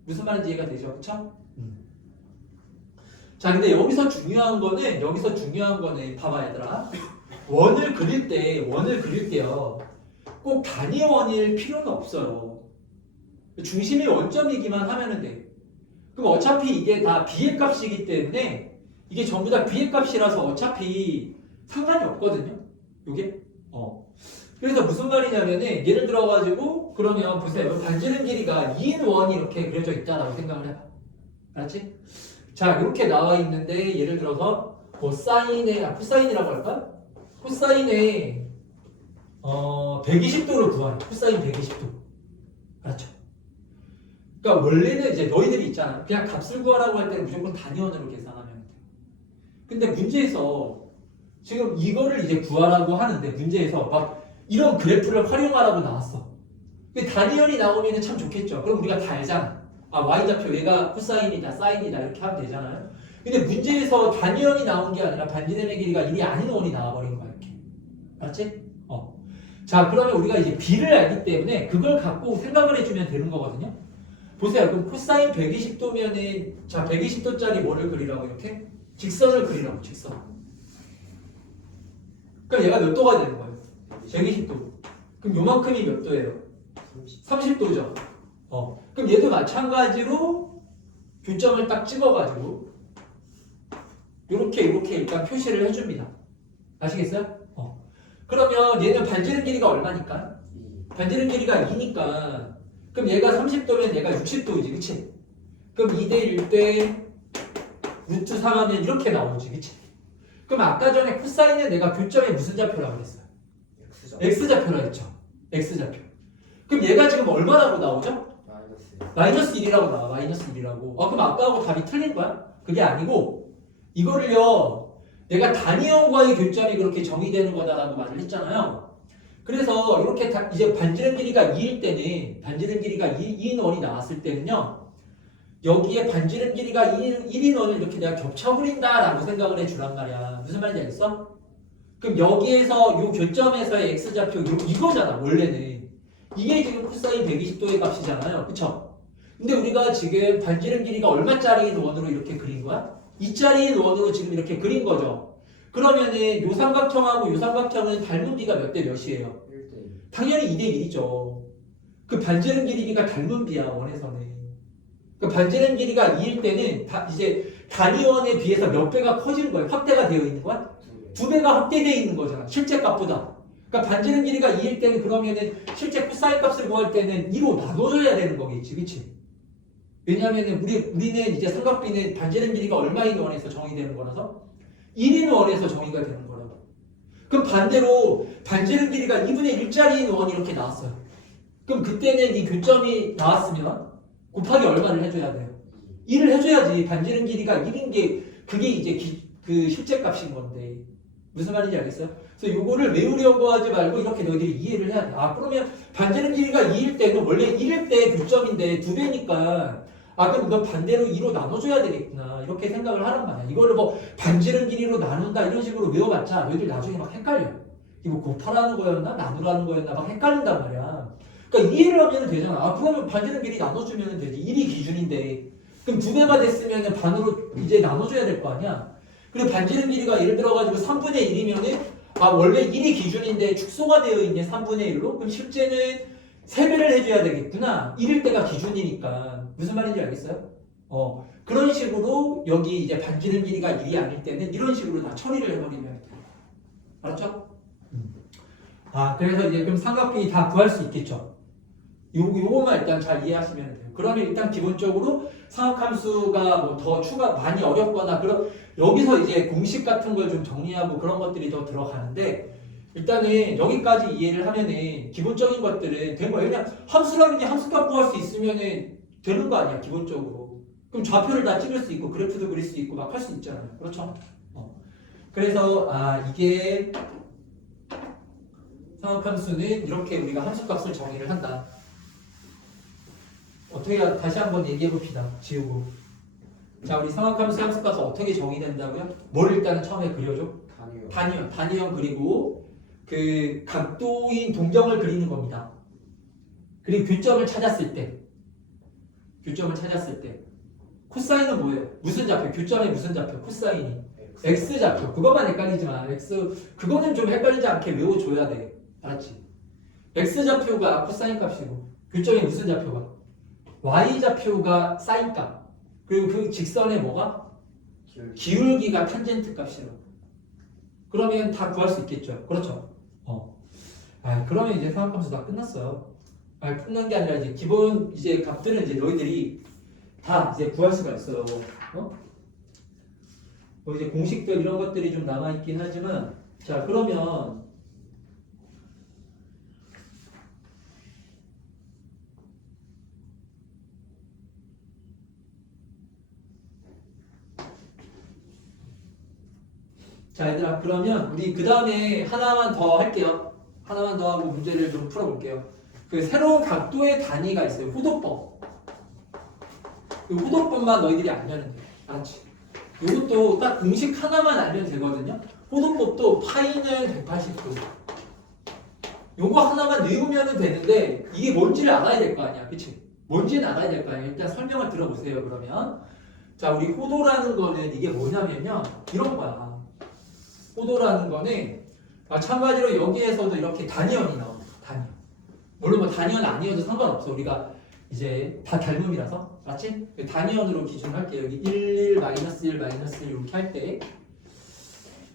무슨 말인지 이해가 되죠? 그쵸? 자, 근데 여기서 중요한 거는 봐봐 얘들아. 원을 그릴 때요. 꼭 단위원일 필요는 없어요. 중심이 원점이기만 하면 돼. 그럼 어차피 이게 다 b의 값이기 때문에 이게 전부 다 b의 값이라서 어차피 상관이 없거든요. 요게. 그래서 무슨 말이냐면은 예를 들어가지고 그러면 보세요. 반지름 길이가 2인 원이 이렇게 그려져 있다라고 생각을 해봐. 알았지? 자, 이렇게 나와 있는데 예를 들어서 뭐 코사인이라고 할까? 코사인의 120도를 구하래. 코사인 120도. 알았죠? 그러니까 원래는 이제 너희들이 있잖아. 그냥 값을 구하라고 할 때는 무조건 단위원으로 계산하면 돼. 근데 문제에서 지금 이거를 이제 구하라고 하는데 문제에서 막 이런 그래프를 활용하라고 나왔어. 근데 단위원이 나오면 참 좋겠죠. 그럼 우리가 다 알잖아. 아, y좌표 얘가 코사인이다, 사인이다 이렇게 하면 되잖아요. 근데 문제에서 단위원이 나온 게 아니라 반지름의 길이가 1이 아닌 원이 나와버린 거야 이렇게. 알았지? 자, 그러면 우리가 이제 b를 알기 때문에 그걸 갖고 생각을 해주면 되는 거거든요. 보세요. 그럼 코사인 120도면은 자 120도짜리 뭐를 그리라고 이렇게? 직선을 그리라고 직선. 그럼 얘가 몇 도가 되는 거예요? 120도. 그럼 요만큼이 몇 도예요? 30도죠. 그럼 얘도 마찬가지로 교점을 딱 찍어가지고 이렇게 일단 표시를 해줍니다. 아시겠어요? 그러면 얘는 반지름 길이가 얼마니까? 반지름 길이가 2니까 그럼 얘가 30도면 얘가 60도이지, 그치? 그럼 2대 1대 루트 3하면 이렇게 나오지, 그치? 그럼 아까 전에 코사인은 내가 교점에 무슨 좌표라고 그랬어요? X좌표라 했죠. X좌표. 그럼 얘가 지금 얼마라고 나오죠? 마이너스 1이라고 나와. 마이너스 1이라고. 그럼 아까하고 답이 틀린 거야? 그게 아니고 이거를요. 내가 단위원과의 교점이 그렇게 정의되는 거다라고 말을 했잖아요. 그래서 이렇게 이제 반지름 길이가 2일 때는 반지름 길이가 2인 원이 나왔을 때는요. 여기에 반지름 길이가 1인 원을 이렇게 내가 겹쳐 그린다라고 생각을 해주란 말이야. 무슨 말인지 알겠어? 그럼 여기에서 이 교점에서의 x좌표 이거잖아 원래는. 이게 지금 코사인 120도의 값이잖아요. 그쵸? 근데 우리가 지금 반지름 길이가 얼마짜리인 원으로 이렇게 그린 거야? 2짜리인 원으로 지금 이렇게 그린 거죠. 그러면은 요 삼각형하고 요 삼각형은 닮은 비가 몇 대 몇이에요? 1대1. 당연히 2대 1이죠. 그 반지름 길이가 닮은 비야 원에서는. 그 반지름 길이가 2일 때는 이제 단위원에 비해서 몇 배가 커지는 거예요. 확대가 되어 있는 거야? 2배가 확대되어 있는 거잖아. 실제 값보다. 그러니까 반지름 길이가 2일 때는 그러면은 실제 코사인 값을 구할 때는 2로 나눠줘야 되는 거겠지, 그치? 왜냐면은 우리는 이제 삼각비는 반지름 길이가 얼마인 원에서 정의되는 거라서 1인 원에서 정의가 되는 거라고. 그럼 반대로 반지름 길이가 2분의 1짜리인 원이 이렇게 나왔어요. 그럼 그때는 이 교점이 나왔으면 곱하기 얼마를 해줘야 돼요? 1을 해줘야지. 반지름 길이가 1인 게 그게 이제 그 실제 값인 건데 무슨 말인지 알겠어요? 그래서 요거를 외우려고 하지 말고 이렇게 너희들이 이해를 해야 돼. 아 그러면 반지름 길이가 2일 때는 원래 1일 때 교점인데 2배니까 아 그럼 너 반대로 2로 나눠줘야 되겠구나 이렇게 생각을 하란 말이야. 이거를 뭐 반지름 길이로 나눈다 이런 식으로 외워봤자 너희들 나중에 막 헷갈려. 이거 뭐 곱하라는 거였나 나누라는 거였나 막 헷갈린단 말이야. 그러니까 이해를 하면 되잖아. 아 그러면 반지름 길이 나눠주면 되지. 1이 기준인데 그럼 2배가 됐으면 반으로 이제 나눠줘야 될 거 아니야. 그리고 반지름 길이가 예를 들어가지고 3분의 1이면은 아 원래 1이 기준인데 축소가 되어 있네 3분의 1로 그럼 실제는 3배를 해줘야 되겠구나 1일 때가 기준이니까 무슨 말인지 알겠어요? 그런 식으로 여기 이제 반지름 길이가 1이 아닐 때는 이런 식으로 다 처리를 해버리면 돼요. 알았죠? 아 그래서 이제 그럼 삼각비 다 구할 수 있겠죠? 요거만 일단 잘 이해하시면 돼요. 그러면 일단 기본적으로 상학함수가 뭐 더 추가 많이 어렵거나 그런 여기서 이제 공식 같은 걸 좀 정리하고 그런 것들이 더 들어가는데 일단은 여기까지 이해를 하면은 기본적인 것들은 된 거예요. 그냥 함수라는 게 함수값 구할 수 있으면은 되는 거 아니야 기본적으로. 그럼 좌표를 다 찍을 수 있고 그래프도 그릴 수 있고 막 할 수 있잖아요. 그렇죠? 그래서 이게 상학함수는 이렇게 우리가 함수값을 정의를 한다. 어떻게 다시 한번 얘기해 봅시다. 지우고. 자, 우리 상학함수 함수값은 어떻게 정의된다고요? 뭘 일단은 처음에 그려줘? 단위요. 단위형 그리고 그 각도인 동정을 그리는 겁니다. 그리고 교점을 찾았을 때 코사인은 뭐예요? 무슨 좌표? 교점의 무슨 좌표? 코사인이 x 좌표. 그것만 헷갈리지 마. x 그거는 좀 헷갈리지 않게 외워줘야 돼. 알았지? x 좌표가 코사인 값이고 교점이 무슨 좌표가? y 좌표가 사인 값. 그리고 그 직선의 뭐가? 기울기가 탄젠트 값이라고. 그러면 다 구할 수 있겠죠. 그렇죠? 그러면 이제 상학함수 다 끝났어요. 끝난 게 아니라 이제 기본 이제 값들은 이제 너희들이 다 이제 구할 수가 있어요. 이제 공식들 이런 것들이 좀 남아 있긴 하지만 자 그러면 자 얘들아 그러면 우리 그 다음에 하나만 더 할게요. 하나만 더 하고 문제를 좀 풀어볼게요. 그 새로운 각도의 단위가 있어요. 호도법. 그 호도법만 너희들이 알면 돼. 알았지? 이것도 딱 공식 하나만 알면 되거든요. 호도법도 파이는 180도. 요거 하나만 외우면 되는데 이게 뭔지를 알아야 될 거 아니야. 그치? 뭔지는 알아야 될 거 아니야. 일단 설명을 들어보세요. 그러면 자 우리 호도라는 거는 이게 뭐냐면요. 이런 거야. 호도라는 거는 마찬가지로 여기에서도 이렇게 단위원이 나옵니다. 단위원. 물론 뭐 단위원 아니어도 상관없어. 우리가 이제 다 닮음이라서 맞지? 단위원으로 기준할게요. 여기 1, 1, 마이너스 1, 마이너스 1 이렇게 할 때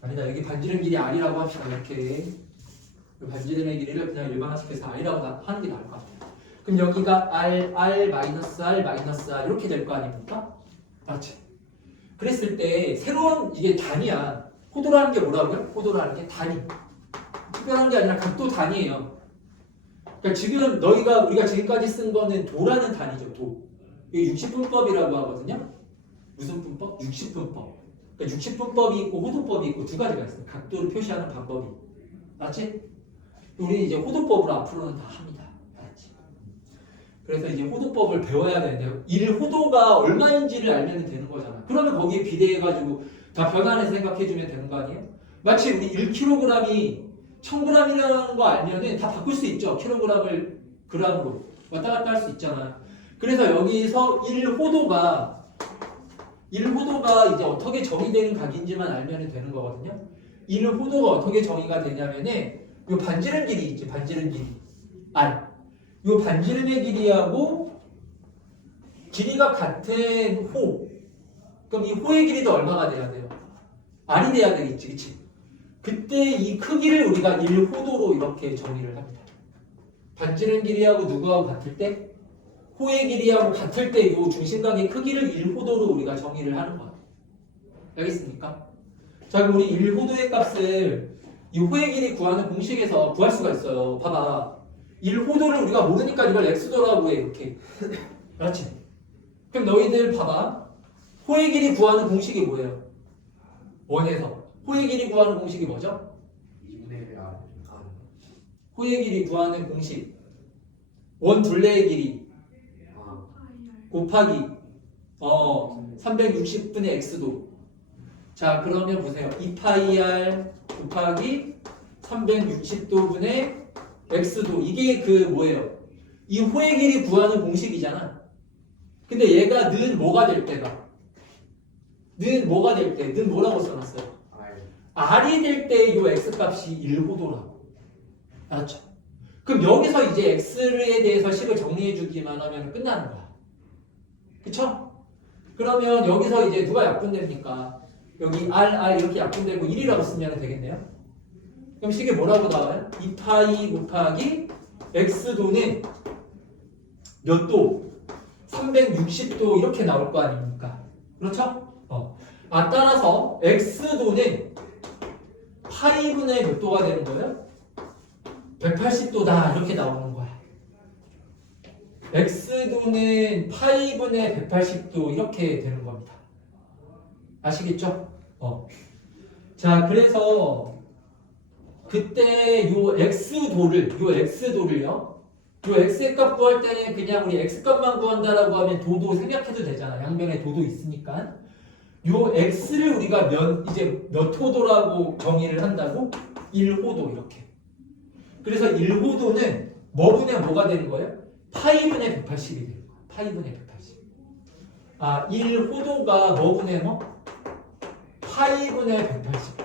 아니다. 여기 반지름 길이 R이라고 합시다. 이렇게 반지름의 길이를 그냥 일반화시켜서 R이라고 하는 게 나을 것 같아요. 그럼 여기가 R, R, 마이너스 R, 마이너스 R 이렇게 될 거 아닙니까? 맞지? 그랬을 때 새로운 이게 단위야. 호도라는 게 뭐라고요? 호도라는 게 단위. 특별한 게 아니라 각도 단위예요. 그러니까 지금 우리가 지금까지 쓴 거는 도라는 단위죠. 도. 이게 60분법이라고 하거든요. 무슨 분법? 60분법. 그러니까 60분법이 있고 호도법이 있고 두 가지가 있어요. 각도를 표시하는 방법이. 맞지? 우리 이제 호도법으로 앞으로는 다 합니다. 알았지? 그래서 이제 호도법을 배워야 되는데 1호도가 얼마인지를 알면 되는 거잖아. 그러면 거기에 비례해가지고 다 변환해서 생각해주면 되는 거 아니에요? 마치 우리 1kg이 1000g이라는 거 알면은 다 바꿀 수 있죠. kg을 g으로 왔다 갔다 할 수 있잖아. 그래서 여기서 1호도가 이제 어떻게 정의되는 각인지만 알면 되는 거거든요. 1호도가 어떻게 정의가 되냐면은 요 반지름 길이 있지. 반지름 길이 R. 요 반지름의 길이하고 길이가 같은 호. 그럼 이 호의 길이도 얼마가 돼야 돼요? R이 돼야 되겠지, 그치? 그때 이 크기를 우리가 1호도로 이렇게 정의를 합니다. 반지름 길이하고 누구하고 같을 때? 호의 길이하고 같을 때 이 중심각의 크기를 1호도로 우리가 정의를 하는 거예요. 알겠습니까? 자, 그럼 우리 1호도의 값을 이 호의 길이 구하는 공식에서 구할 수가 있어요. 봐봐. 1호도를 우리가 모르니까 이걸 x도라고 해, 이렇게. 그렇지? 그럼 너희들 봐봐. 호의 길이 구하는 공식이 뭐예요? 원에서 호의 길이 구하는 공식이 뭐죠? 2분의 1 R. 호의 길이 구하는 공식 원 둘레의 길이 아, 곱하기 360분의 x도. 자 그러면 보세요. 2파이r 곱하기 360도분의 x도. 이게 그 뭐예요? 이 호의 길이 구하는 공식이잖아. 근데 얘가 는 뭐가 될 때가? 는 뭐가 될 때? 는 뭐라고 써놨어요? R. r이 될 때 이 x값이 1호도라고. 알았죠? 그럼 여기서 이제 x에 대해서 식을 정리해 주기만 하면 끝나는 거야. 그쵸? 그러면 여기서 이제 누가 약분됩니까? 여기 r 이렇게 약분되고 1이라고 쓰면 되겠네요. 그럼 식이 뭐라고 나와요? 2파이 곱하기 x도는 몇 도? 360도 이렇게 나올 거 아닙니까? 그렇죠? 따라서 x도는 파이분의 몇 도가 되는 거예요? 180도다 이렇게 나오는 거야. x도는 파이분의 180도 이렇게 되는 겁니다. 아시겠죠? 자 그래서 그때 요 x도를요 요 x의 값 구할 때는 그냥 우리 x값만 구한다라고 하면 도도 생략해도 되잖아. 양변에 도도 있으니까. 요 x를 우리가 이제 몇 호도라고 정의를 한다고? 1호도 이렇게. 그래서 1호도는 뭐분의 뭐가 되는 거예요? 파이분의 180이 되는 거예요. 파이분의 180. 1호도가 뭐분의 뭐? 파이분의 180도.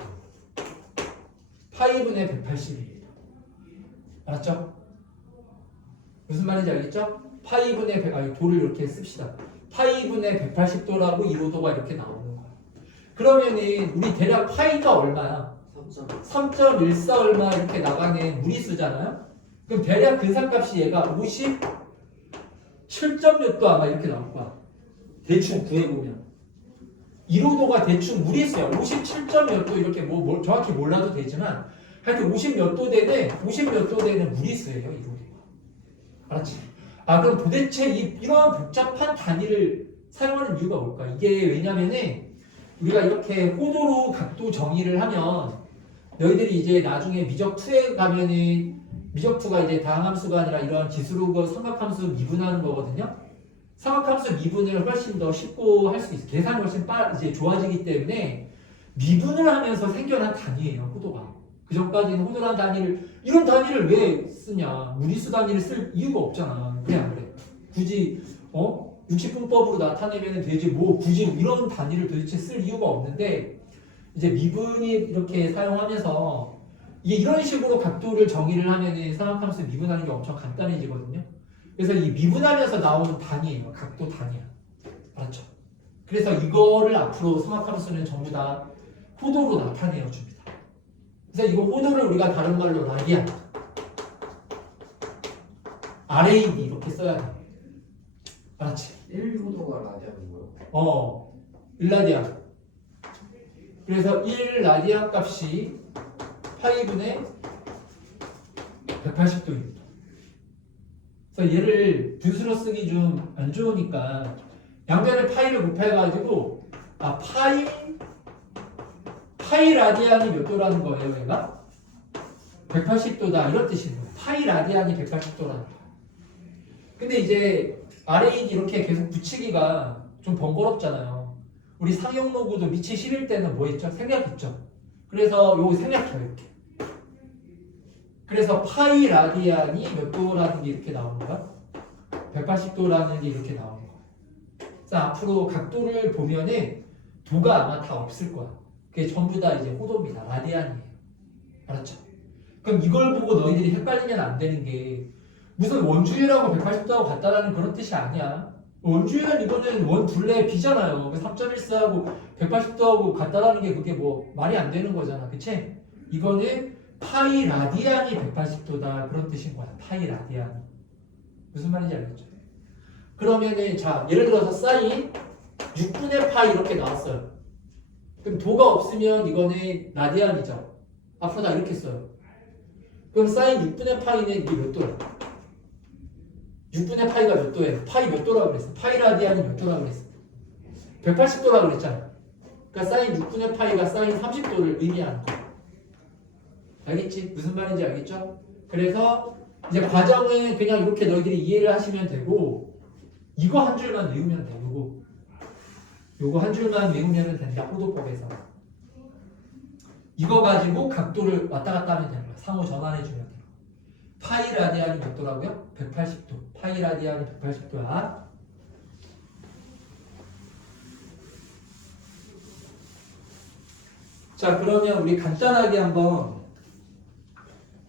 파이분의 180입니다. 알았죠? 무슨 말인지 알겠죠? 파이분의 100, 도를 이렇게 씁시다. 파이분의 180도라고 1호도가 이렇게 나오는 거야. 그러면은 우리 대략 파이가 얼마야? 3.14 얼마 이렇게 나가는 무리수잖아요? 그럼 대략 근사값이 얘가 57점 몇 도 아마 이렇게 나올 거야. 대충 구해보면. 1호도가 대충 무리수야. 57점 몇 도 이렇게 뭐 정확히 몰라도 되지만 하여튼 50 몇 도 되는 무리수예요. 1호도가. 알았지? 그럼 도대체 이러한 복잡한 단위를 사용하는 이유가 뭘까? 이게 왜냐면은 우리가 이렇게 호도로 각도 정의를 하면 너희들이 이제 나중에 미적2에 가면은 미적2가 이제 다항함수가 아니라 이런 지수로 삼각함수 미분하는 거거든요. 삼각함수 미분을 훨씬 더 쉽고 할 수 있어. 계산이 훨씬 이제 좋아지기 때문에 미분을 하면서 생겨난 단위예요. 호도가. 그 전까지는 호도라는 단위를 이런 단위를 왜 쓰냐? 무리수 단위를 쓸 이유가 없잖아. 그냥 그래. 굳이 60분법으로 나타내면 되지 뭐 굳이 이런 단위를 도대체 쓸 이유가 없는데 이제 미분이 이렇게 사용하면서 이게 이런 식으로 각도를 정의를 하면은 삼각함수 미분하는 게 엄청 간단해지거든요. 그래서 이 미분하면서 나오는 단위예요. 각도 단위야. 알았죠? 그래서 이거를 앞으로 삼각함수는 전부 다 호도로 나타내어 줍니다. 그래서 이거 호도를 우리가 다른 말로 라디안, RAD 이렇게 써야 돼. 알았지? 1호도가 라디안인 거요? 1라디안. 그래서 1라디안 값이 파이분의 180도입니다. 그래서 얘를 분수로 쓰기 좀 안 좋으니까 양변에 파이를 곱해가지고 파이 라디안이 몇 도라는 거예요, 얘가? 180도다 이런 뜻인 거예요. 파이 라디안이 180도라는 거예요. 근데 이제 RAD 이렇게 계속 붙이기가 좀 번거롭잖아요. 우리 상용 로그도 밑이 10일 때는 뭐 했죠? 생략했죠. 그래서 요거 생략해요, 이렇게. 그래서 파이 라디안이 몇 도라는 게 이렇게 나오는 거야? 180도라는 게 이렇게 나오는 거야. 그래서 앞으로 각도를 보면은 도가 아마 다 없을 거야. 그게 전부 다 이제 호도입니다. 라디안이에요. 알았죠? 그럼 이걸 보고 너희들이 헷갈리면 안 되는 게 무슨 원주율하고 180도하고 같다라는 그런 뜻이 아니야. 원주율은 이거는 원 둘레 비잖아요. 3.14하고 180도하고 같다라는 게 그게 뭐 말이 안 되는 거잖아. 그치? 이거는 파이 라디안이 180도다 그런 뜻인 거야. 파이 라디안이. 무슨 말인지 알겠죠? 그러면은 자 예를 들어서 사인 6분의 파이 이렇게 나왔어요. 그럼 도가 없으면 이거는 라디안이죠. 앞으로 다 이렇게 써요. 그럼 사인 6분의 파이는 이게 몇 도야? 6분의 파이가 몇 도예요? 파이 몇 도라고 그랬어? 파이 라디안이 몇 도라고 그랬어? 180도라고 그랬잖아. 그러니까 사인 6분의 파이가 사인 30도를 의미하는 거. 알겠지? 무슨 말인지 알겠죠? 그래서 이제 과정은 그냥 이렇게 너희들이 이해를 하시면 되고 이거 한 줄만 외우면 돼. 요거 한 줄만 외우면 된다. 호도법에서. 이거 가지고 각도를 왔다 갔다 하면 되는 거야. 상호 전환해 주면 돼. 파이 라디안이 몇 도라고요? 180도. 파이 라디안이 180도야. 자, 그러면 우리 간단하게 한번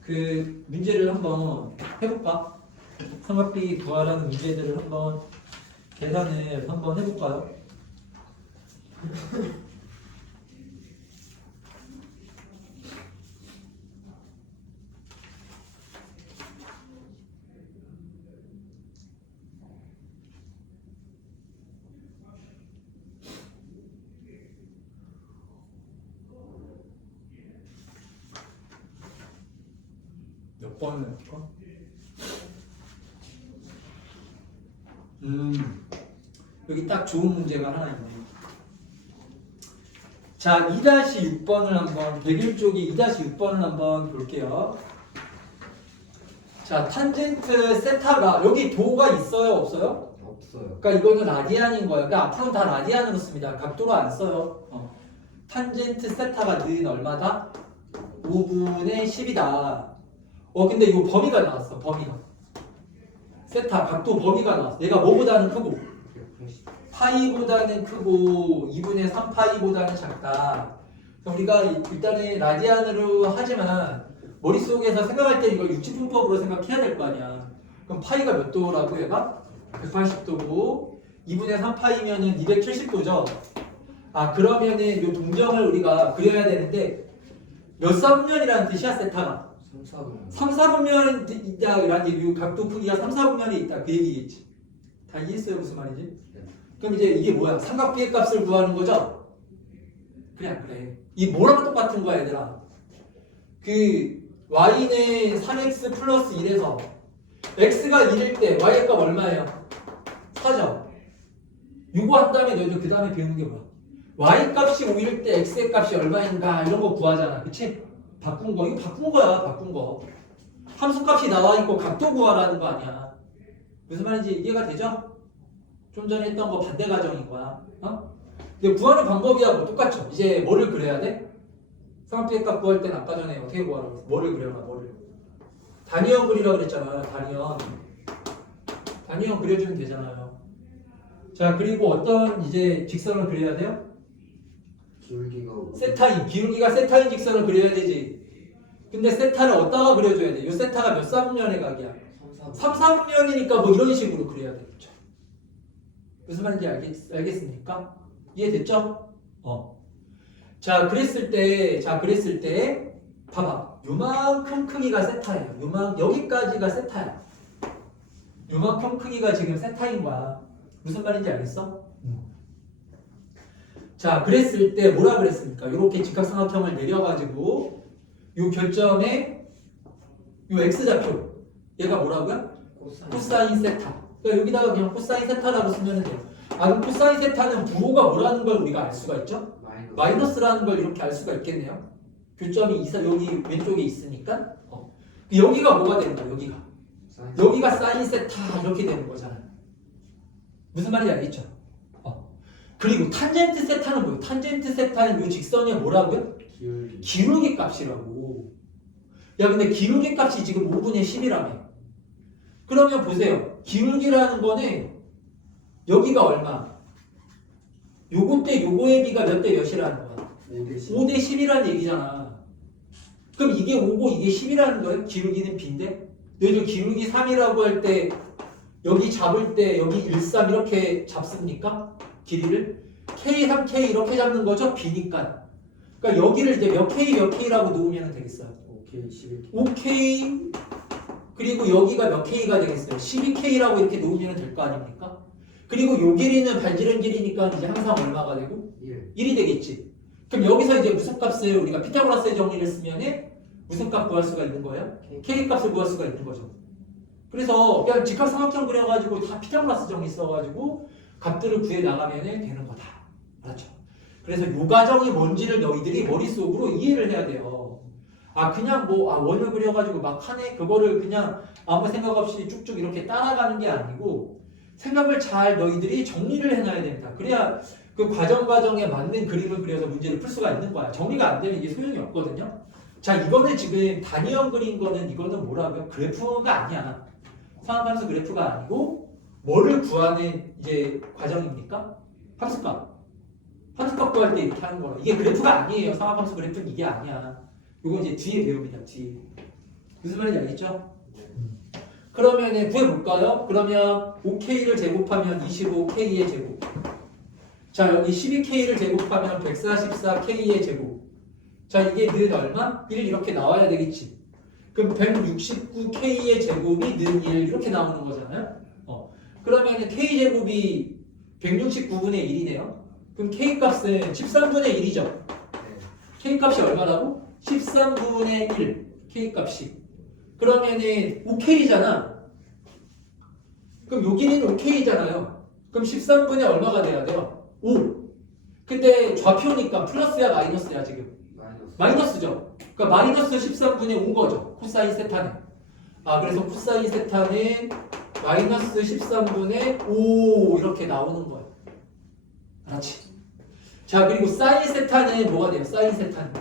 그 문제를 한번 해볼까? 삼각비 구하라는 문제들을 한번 계산을 한번 해볼까요? 몇 번을 할까? 여기 딱 좋은 문제가 하나 있네. 자, 2-6번을 한번, 101쪽이 2-6번을 한번 볼게요. 자, 탄젠트 세타가, 여기 도가 있어요? 없어요? 없어요. 그러니까 이거는 라디안인 거예요. 그러니까 앞으로는 다 라디안으로 씁니다. 각도로 안 써요. 탄젠트 세타가 는 얼마다? 5분의 10이다. 근데 이거 범위가 나왔어. 범위가. 세타, 각도 범위가 나왔어. 얘가 뭐보다는 크고 180. 파이보다는 크고 2분의 3파이보다는 작다. 그래서 우리가 일단은 라디안으로 하지만 머릿속에서 생각할 때 이걸 육지분법으로 생각해야 될 거 아니야. 그럼 파이가 몇 도라고 얘가? 180도고 2분의 3파이면은 270도죠. 그러면은 이 동정을 우리가 그려야 되는데 몇 사분면이라는 뜻이야 세타가? 3, 4분. 3, 4분면이 있다라는 얘기, 각도 크기가 3, 4분면이 있다 그 얘기겠지. 다 이해했어요 무슨 말인지? 그럼 이제 이게 뭐야? 삼각비의 값을 구하는 거죠? 그래 안 그래? 이 뭐랑 똑같은 거야 얘들아? 그 y는 3x 플러스 1에서 x가 1일 때 y의 값 얼마예요? 4죠? 요거 한 다음에 너희들 그 다음에 배우는 게 뭐야? y 값이 5일 때 x의 값이 얼마인가 이런 거 구하잖아 그치? 바꾼 거, 이거 바꾼 거야 바꾼 거. 함수 값이 나와 있고 각도 구하라는 거 아니야. 무슨 말인지 이해가 되죠? 좀 전에 했던 거 반대 과정인 거야. 근데 구하는 방법이야 뭐 똑같죠. 이제 뭐를 그려야 돼? 삼각비의 값 구할 때는 아까 전에 어떻게 구하라고 했어? 뭐를 그려라 뭐를. 단위형 그리라고 그랬잖아. 단위형 그려주면 되잖아요. 자 그리고 어떤 이제 직선을 그려야 돼요? 기울기가 세타인, 기울기가 세타인 직선을 그려야 되지. 근데 세타를 어디다가 그려줘야 돼? 이 세타가 몇 사분면의 각이야? 3, 4분면이니까 뭐 이런 식으로 그려야 되겠죠. 무슨 말인지 알겠습니까? 이해됐죠? 자, 그랬을 때, 봐봐. 요만큼 크기가 세타예요. 여기까지가 세타야. 요만큼 크기가 지금 세타인 거야. 무슨 말인지 알겠어? 자, 그랬을 때 뭐라 그랬습니까? 이렇게 직각삼각형을 내려가지고 요 결점에 요 x좌표 얘가 뭐라고요? 코사인 세타. 그러니까 여기다가 그냥 코사인 세타라고 쓰면 돼요. 그럼 코사인 세타는 부호가 뭐라는 걸 우리가 알 수가 있죠? 마이너스라는 걸 이렇게 알 수가 있겠네요. 교점이 여기 왼쪽에 있으니까 여기가 뭐가 되는 거야? 여기가 사인 세타 이렇게 되는 거잖아요. 무슨 말인지 알겠죠? 그리고 탄젠트 세타는 뭐예요? 탄젠트 세타는 이 직선의 뭐라고요? 기울기 값이라고. 야 근데 기울기 값이 지금 5분의 10이라며. 그러면 보세요. 기울기라는 거는 여기가 얼마? 요거 때 요거의 비가 몇 대 몇이라는 거야? 5대 10이라는 얘기잖아. 그럼 이게 5고 이게 10이라는 거예요? 기울기는 b인데? 너희들 기울기 3이라고 할 때 여기 잡을 때 여기 1, 3 이렇게 잡습니까? 길이를? K, 3K 이렇게 잡는 거죠? b니까. 그러니까 여기를 이제 몇 K라고 놓으면 되겠어요. 오케이 11K. 5K 그리고 여기가 몇 K가 되겠어요? 12K라고 이렇게 놓으면 될 거 아닙니까? 그리고 요 길이는 반지름 길이니까 이제 항상 얼마가 되고? 1이 되겠지. 그럼 여기서 이제 무슨 값을 우리가 피타고라스의 정리를 쓰면 무슨 값 구할 수가 있는 거예요? K 값을 구할 수가 있는 거죠. 그래서 그냥 직각삼각형 그려가지고 다 피타고라스 정리 써가지고 값들을 구해 나가면 되는 거다. 알았죠? 그래서 요 과정이 뭔지를 너희들이 머릿속으로 이해를 해야 돼요. 아 그냥 뭐 원을 그려가지고 막 하네 그거를 그냥 아무 생각 없이 쭉쭉 이렇게 따라가는 게 아니고 생각을 잘 너희들이 정리를 해놔야 된다. 그래야 그 과정에 맞는 그림을 그려서 문제를 풀 수가 있는 거야. 정리가 안 되면 이게 소용이 없거든요. 자 이거는 지금 단위형 그린 거는 이거는 뭐라고요? 그래프가 아니야. 상함수 그래프가 아니고 뭐를 구하는 이제 과정입니까? 함수값. 함수값 구할 때 이렇게 하는 거라. 이게 그래프가 아니에요. 상함수 그래프는 이게 아니야. 이건 이제 뒤에 배웁니다. 뒤에. 무슨 말인지 알겠죠? 그러면은 구해볼까요? 그러면 5K를 제곱하면 25K의 제곱. 자 여기 12K를 제곱하면 144K의 제곱. 자 이게 는 얼마? 1 이렇게 나와야 되겠지. 그럼 169K의 제곱이 는 1 이렇게 나오는 거잖아요. 그러면 K제곱이 169분의 1이네요. 그럼 K값은 13분의 1이죠. 네. K값이 얼마라고? 13분의 1 K값이. 그러면은 5K잖아. 그럼 여기는 5K잖아요. 그럼 13분의 얼마가 돼야 돼요? 5. 근데 좌표니까 플러스야 마이너스야 지금? 마이너스죠. 그러니까 마이너스 13분의 5 거죠. 코사인 세타는. 그래서 코사인 세타는 마이너스 13분의 5 이렇게 나오는 거예요. 알았지? 자 그리고 사인 세타는 뭐가 돼요? 사인 세타는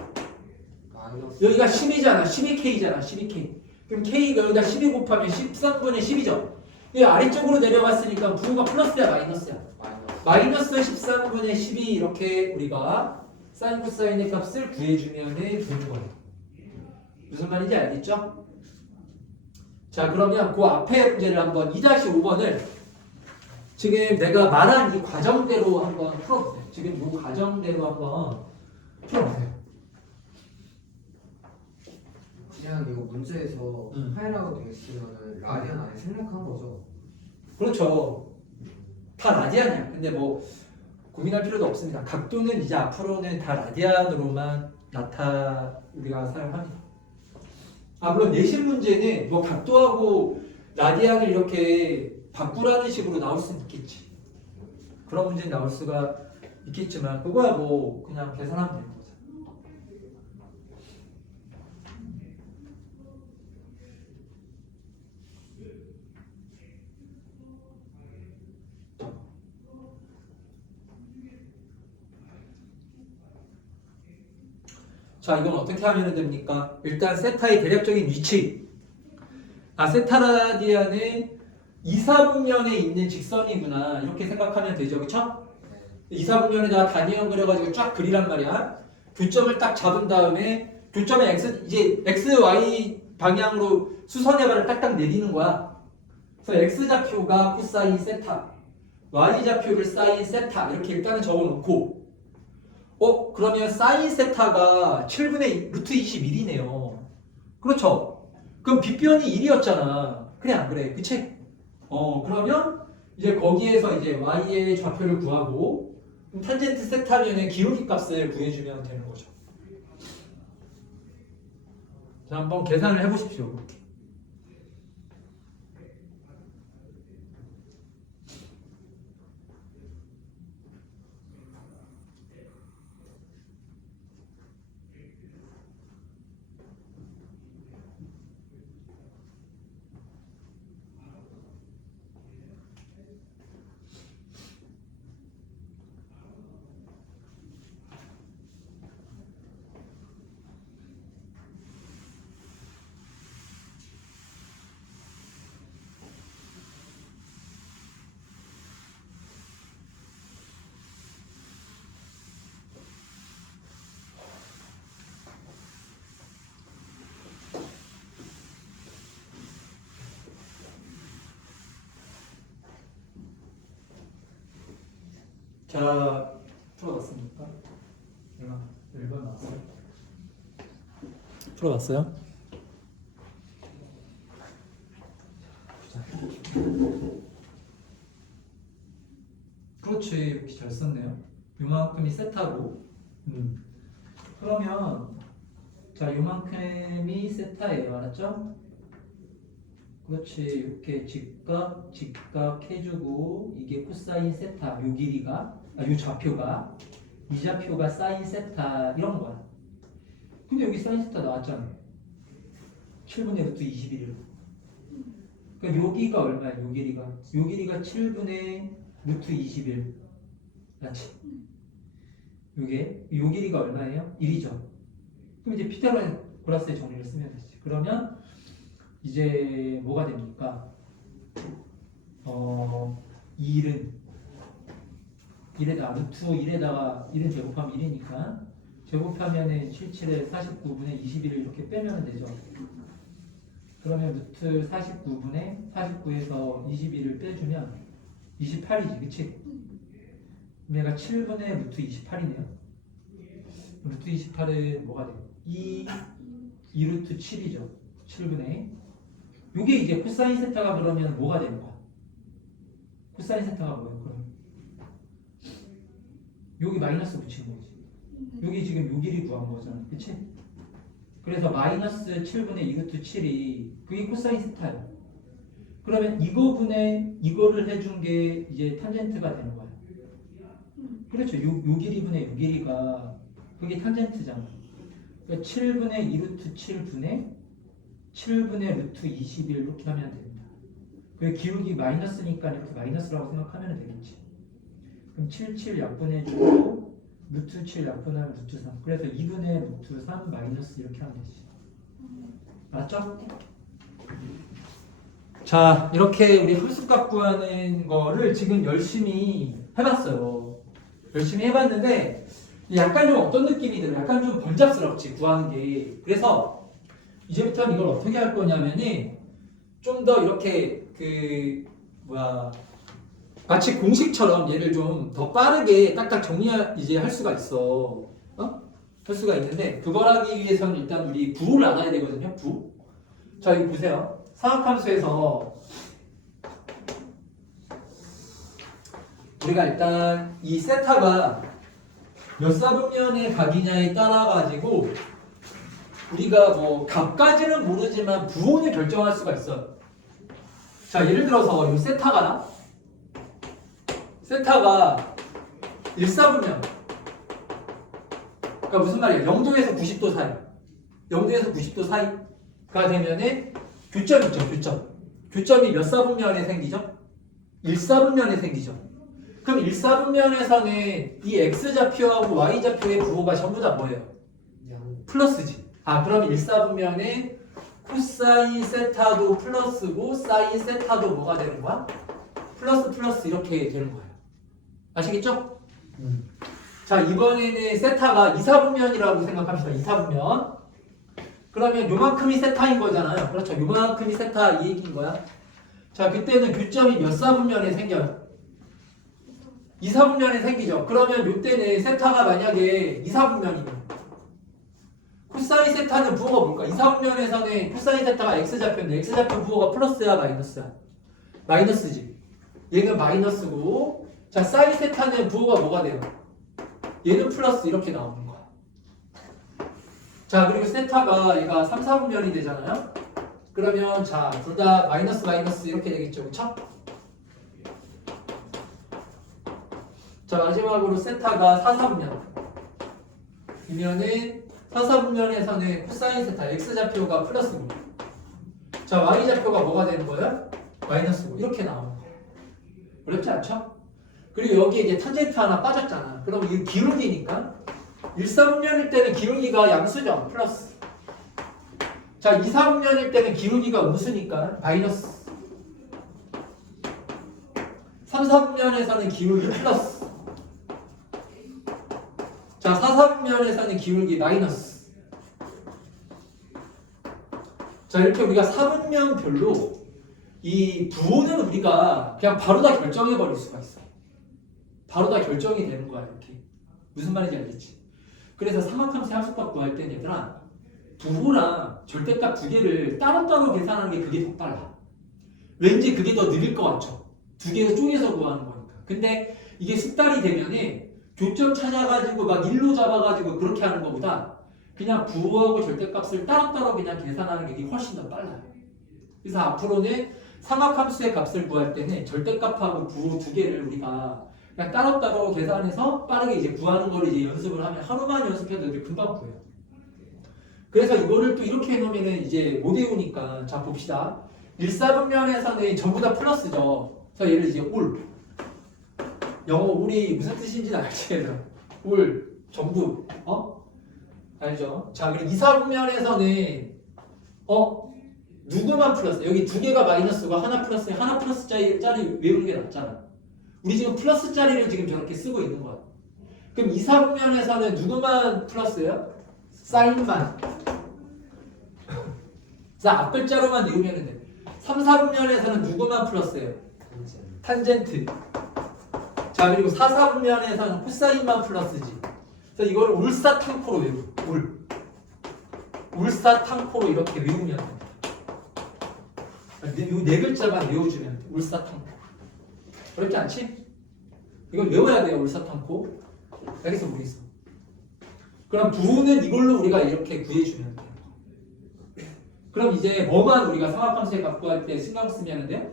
마이너스. 여기가 12잖아. 12K잖아. 12K. 그럼 K가 여기다 12 곱하면 13분의 10이죠. 이 아래쪽으로 내려갔으니까 부호가 플러스야 마이너스야? 마이너스 13분의 12 이렇게 우리가 사인 코사인의 값을 구해주면 되는 거예요. 무슨 말인지 알겠죠? 자 그러면 그 앞에 문제를 한번 2-5번을 지금 내가 말한 이 과정대로 한번 풀어보세요. 지금 이 과정대로 한번 풀어보세요. 그냥 이거 문제에서 파이라고 되어 있으면은 라디안 안에 생략한 거죠. 그렇죠. 다 라디안이야. 근데 뭐 고민할 필요도 없습니다. 각도는 이제 앞으로는 다 라디안으로만 우리가 사용합니다. 물론 내신 문제는 뭐 각도하고 라디안을 이렇게 바꾸라는 식으로 나올 수는 있겠지. 그런 문제는 나올 수가 있겠지만 그거야 뭐 그냥 계산하면 되는 거죠. 자 이건 어떻게 하면 됩니까? 일단 세타의 대략적인 위치. 세타 라디안은 2, 4분면에 있는 직선이구나 이렇게 생각하면 되죠. 그쵸? 2, 4분면에다가 단위형 그려가지고 쫙 그리란 말이야. 교점을 딱 잡은 다음에 교점에 이제 x, y 방향으로 수선의 발을 딱딱 내리는 거야. 그래서 x좌표가 코사인 세타, y좌표를 사인 세타 이렇게 일단은 적어놓고 그러면 사인 세타가 7분의 루트 21이네요. 그렇죠? 그럼 빗변이 1이었잖아. 그래 안 그래? 그치? 그러면 이제 거기에서 이제 y의 좌표를 구하고 탄젠트 세타면은 기울기 값을 구해주면 되는 거죠. 자, 한번 계산을 해보십시오. 그렇게. 자, 풀어봤습니까? 얼마 나왔어요? 풀어봤어요? 그렇지, 이렇게 잘 썼네요. 요만큼이 세타고, 그러면 자, 요만큼이 세타예요, 알았죠? 그렇지, 이렇게 직각 해주고 이게 코사인 세타, 요 길이가 이 좌표가 이 좌표가 사인 세타 이런 거야. 근데 여기 사인 세타 나왔잖아. 7분의 루트 21. 그러니까 여기가 얼마야? 요 길이가 7분의 루트 21. 맞지? 요 길이가 얼마예요? 1이죠. 그럼 이제 피타고라스의 정리를 쓰면 되지. 그러면 이제 뭐가 됩니까? 2는 1에다가 루트 1에다가 1은 제곱하면 1이니까 제곱하면은 77에 49분의 21을 이렇게 빼면 되죠. 그러면 루트 49분의 49에서 21을 빼주면 28이지, 그치? 얘가 7분의 루트 28이네요. 루트 28은 뭐가 돼요? 2루트 7이죠. 7분의. 요게 이제 코사인 세타가 그러면 뭐가 되는 거야? 코사인 세타가 뭐예요? 그럼 여기 마이너스 붙인 거지. 여기 지금 요 길이 구한 거잖아. 그치? 그래서 마이너스 7분의 2루트 7이 그게 코사인 세타예요. 그러면 이거분의 이거를 해준 게 이제 탄젠트가 되는 거야. 그렇죠. 요 길이분의 요 길이가 그게 탄젠트잖아. 그러니까 7분의 2루트 7분의 7분의 루트 21 이렇게 하면 됩니다. 그 기울기 마이너스니까 이렇게 마이너스라고 생각하면 되겠지. 그럼 77 약분해주고 루트 7 약분하면 루트 3. 그래서 2분의 루트 3 마이너스 이렇게 하면 되지. 맞죠? 자, 이렇게 우리 홀수값 구하는 거를 지금 열심히 해봤어요. 열심히 해봤는데 약간 좀 어떤 느낌이 들어요? 약간 좀 번잡스럽지, 구하는 게. 그래서 이제부터는 이걸 어떻게 할 거냐면은 좀 더 이렇게 마치 공식처럼 얘를 좀 더 빠르게 딱딱 이제 할 수가 있어. 할 수가 있는데 그걸 하기 위해서는 일단 우리 부를 알아야 되거든요. 부. 자, 이거 보세요. 상학함수에서 우리가 일단 이 세타가 몇 사분면의 각이냐에 따라 가지고 우리가 뭐 값까지는 모르지만 부호는 결정할 수가 있어요. 자, 예를 들어서 이 세타가 1사분면. 그러니까 무슨 말이에요? 0도에서 90도 사이. 0도에서 90도 사이가 되면은 교점 있죠, 교점. 교점이 몇 사분면에 생기죠? 1사분면에 생기죠. 그럼 1사분면에서는 이 x좌표하고 y좌표의 부호가 전부 다 뭐예요? 플러스지. 그럼 1사분면에 코사인 세타도 플러스고 사인 세타도 뭐가 되는 거야? 플러스 이렇게 되는 거예요. 아시겠죠? 자, 이번에는 세타가 2사분면이라고 생각합시다. 2사분면. 그러면 요만큼이 세타인 거잖아요. 그렇죠. 요만큼이 세타 이 얘기인 거야. 자, 그때는 교점이 몇 사분면에 생겨요? 2사분면에 생기죠. 그러면 요때는 세타가 만약에 2사분면이면 코사인 세타는 부호가 뭘까? 2사분면에서는 코사인 세타가 x좌표인데 x좌표 부호가 플러스야 마이너스야? 마이너스지. 얘는 마이너스고, 자, 사인 세타는 부호가 뭐가 돼요? 얘는 플러스 이렇게 나오는 거야. 자, 그리고 세타가 얘가 3, 4분면이 되잖아요. 그러면 자, 둘 다 마이너스 이렇게 되겠죠. 그쵸? 자, 마지막으로 세타가 4, 4분면 이면은 4, 4분면에서는 코사인 세타 x좌표가 플러스고, 자, y좌표가 뭐가 되는 거예요? 마이너스고. 이렇게 나오는 거예요. 어렵지 않죠? 그리고 여기에 이제 탄젠트 하나 빠졌잖아. 그럼 이 기울기니까 1사분면일 때는 기울기가 양수죠. 플러스. 자, 2사분면일 때는 기울기가 음수니까 마이너스. 3사분면에서는 기울기 플러스. 자, 4사분면에서는 기울기 마이너스. 자, 이렇게 우리가 사분면별로 이 부호는 우리가 그냥 바로 다 결정해 버릴 수가 있어. 바로 다 결정이 되는 거야, 이렇게. 무슨 말인지 알겠지? 그래서 삼각함수 함수값 구할 때는 얘들아, 부호랑 절대값 두 개를 따로따로 계산하는 게 그게 더 빨라. 왠지 그게 더 느릴 것 같죠? 두 개를 쪼개서 구하는 거니까. 근데 이게 숙달이 되면은 교점 찾아가지고 막 일로 잡아가지고 그렇게 하는 것보다 그냥 부호하고 절대값을 따로따로 그냥 계산하는 게 훨씬 더 빨라요. 그래서 앞으로는 삼각함수의 값을 구할 때는 절대값하고 부호 두 개를 우리가 그냥 따로따로 계산해서 빠르게 이제 구하는 걸 이제 연습을 하면 하루만 연습해도 이제 금방 구해요. 그래서 이거를 또 이렇게 해놓으면 이제 못 외우니까 자 봅시다. 1사분면에서는 전부 다 플러스죠. 그래서 얘를 이제 올 영어 올이 무슨 뜻인지는 알지 얘들아. 올 전부 알죠? 자 그리고 2사분면에서는 누구만 플러스 여기 두 개가 마이너스고 하나 플러스 하나 플러스 짜리 외우는 게 낫잖아. 우리 지금 플러스 짜리를 지금 저렇게 쓰고 있는 거야. 그럼 2사분면에서는 누구만 플러스예요? 사인만. 자 앞글자로만 외우면 돼. 3사분면에서는 누구만 플러스예요? 탄젠트. 자 그리고 4사분면에서는 코사인만 플러스지. 그래서 이거를 울사탕코로 외우. 울사탕코로 이렇게 외우면 돼. 이 네 글자만 외워주면 돼. 울사탕코. 어렵지 않지? 이걸 외워야 돼요. 울사탕코. 알겠어 모르겠어. 그럼 부호는 이걸로 우리가 이렇게 구해주면 돼요. 그럼 이제 뭐만 우리가 상합함수에 갖고 할 때 신경 쓰면 돼요?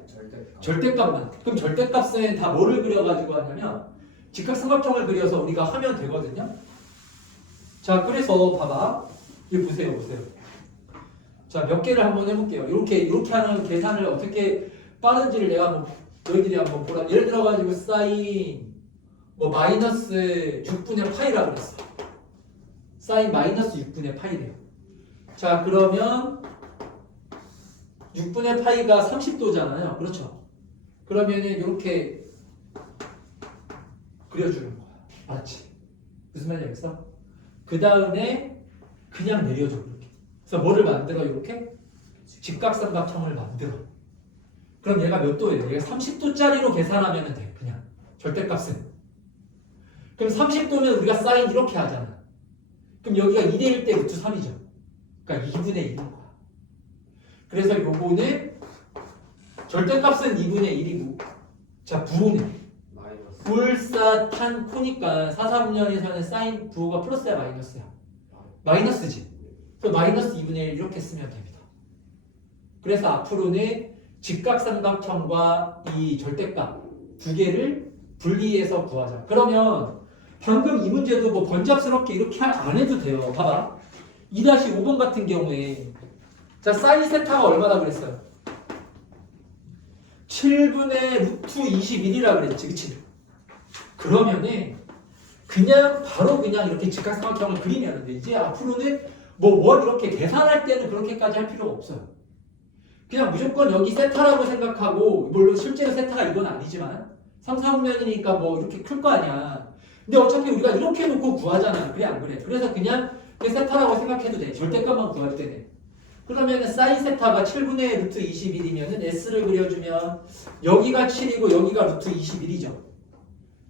절대값만. 그럼 절대값은 다 뭐를 그려가지고 하냐면 직각삼각형을 그려서 우리가 하면 되거든요. 자 그래서 봐봐. 이거 보세요. 자 몇 개를 한번 해볼게요. 이렇게 하는 계산을 어떻게 빠른지를 내가 한번 너희들이 한번 보라. 예를 들어가지고 사인 마이너스 6분의 파이라고 그랬어. 사인 마이너스 6분의 파이래요. 자 그러면 6분의 파이가 30도잖아요. 그렇죠? 그러면은 이렇게 그려주는 거야. 맞지? 무슨 말인지 알겠어? 그 다음에 그냥 내려줘 이렇게. 그래서 뭐를 만들어 이렇게? 직각삼각형을 만들어. 그럼 얘가 몇 도예요? 얘가 30도짜리로 계산하면 돼. 그냥 절대값은. 그럼 30도면 우리가 사인 이렇게 하잖아. 그럼 여기가 2대1 때 루트 3이죠. 그러니까 2분의 1인 거야. 그래서 요거는 절대값은 2분의 1이고 자 부호는 울사탄코니까 4사분면에서는 사인 부호가 플러스야 마이너스야? 마이너스지. 그래서 마이너스 2분의 1 이렇게 쓰면 됩니다. 그래서 앞으로는 직각삼각형과 이 절대값 두 개를 분리해서 구하자. 그러면 방금 이 문제도 뭐 번잡스럽게 이렇게 안 해도 돼요. 봐봐. 2-5번 같은 경우에 자 사인 세타가 얼마나 그랬어요? 7분의 루트 21이라 그랬지. 그치? 그러면은 그냥 바로 그냥 이렇게 직각삼각형을 그리면 돼. 이제 앞으로는 뭘 이렇게 계산할 때는 그렇게까지 할 필요가 없어요. 그냥 무조건 여기 세타라고 생각하고 물론 실제로 세타가 이건 아니지만 3사분면이니까 뭐 이렇게 클 거 아니야. 근데 어차피 우리가 이렇게 놓고 구하잖아. 그래 안 그래? 그래서 그냥 세타라고 생각해도 돼. 절대값만 구할 때는. 그러면 사인 세타가 7분의 루트 21이면 S를 그려주면 여기가 7이고 여기가 루트 21이죠.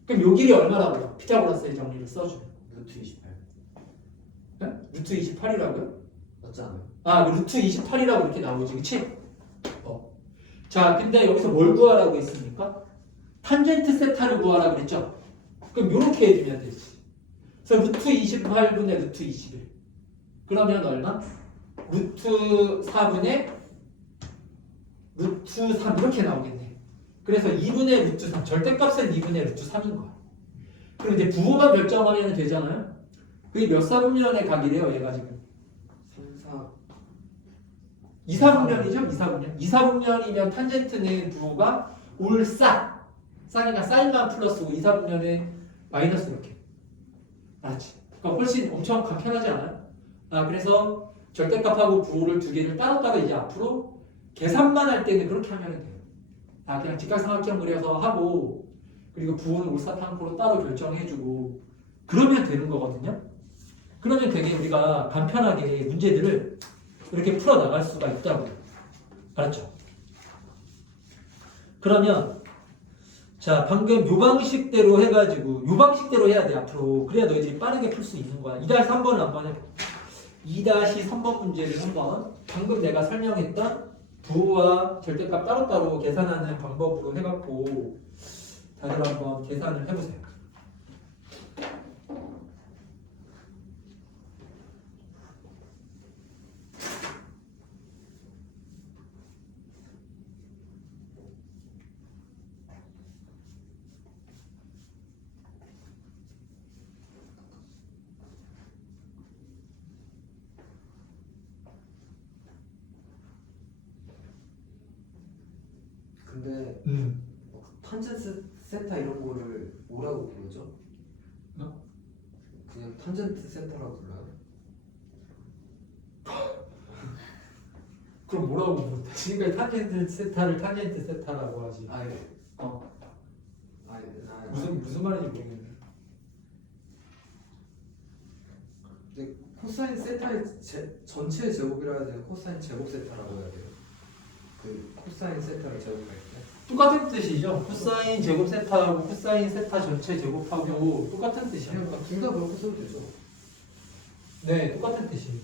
그럼 요 길이 얼마라고요? 피타고라스의 정리를 써주면 루트 28 네? 루트 28이라고요? 맞지 않아요? 아 루트 28이라고 이렇게 나오지 그치? 자 근데 여기서 뭘 구하라고 했습니까? 탄젠트 세타를 구하라고 그랬죠? 그럼 요렇게 해주면 되지. 그래서 루트 28분의 루트 21 그러면 얼마? 루트 4분의 루트 3 이렇게 나오겠네. 그래서 2분의 루트 3 절대값은 2분의 루트 3인 거야. 그럼 이제 부호만 결정하면 되잖아요. 그게 몇 사분면의 각이래요 얘가 지금? 2사분면이죠? 2사분면. 2사분면이면 탄젠트는 부호가 올사 사이가 사인만 플러스고 2사분면은 마이너스 이렇게. 알았지? 그러니까 훨씬 엄청 간편하지 않아요? 그래서 절대값하고 부호를 두 개를 따로따로 이제 앞으로 계산만 할 때는 그렇게 하면 돼요. 그냥 직각삼각형 그려서 하고 그리고 부호는 울사탕코로 따로 결정해주고 그러면 되는 거거든요. 그러면 되게 우리가 간편하게 문제들을 이렇게 풀어나갈 수가 있다고요. 알았죠? 그러면 자 방금 요 방식대로 해가지고 요 방식대로 해야 돼 앞으로. 그래야 너희들이 빠르게 풀 수 있는 거야. 2-3번을 한번 해볼게. 2-3번 문제를 한번 방금 내가 설명했던 부호와 절대값 따로따로 계산하는 방법으로 해갖고 다들 한번 계산을 해보세요. 탄젠트 세타 이런 거를 뭐라고 부르죠? 뭐? 그냥 탄젠트 세타라고 불러요? 그럼 뭐라고 부르? 지금까지 탄젠트 세타를 탄젠트 세타라고 하지. 아니 어. 아니 무슨 말인지 모르겠네. 근데 코사인 세타의 전체 제곱이라 해야 돼요? 코사인 제곱 세타라고 해야 돼요? 그 코사인 세타를 제곱할 때? 똑같은 뜻이죠. 코사인 제곱 세타하고 코사인 세타 전체 제곱하고 똑같은 뜻이에요. 그냥 둘 다 그렇게 써도 되죠. 네, 똑같은 뜻이에요.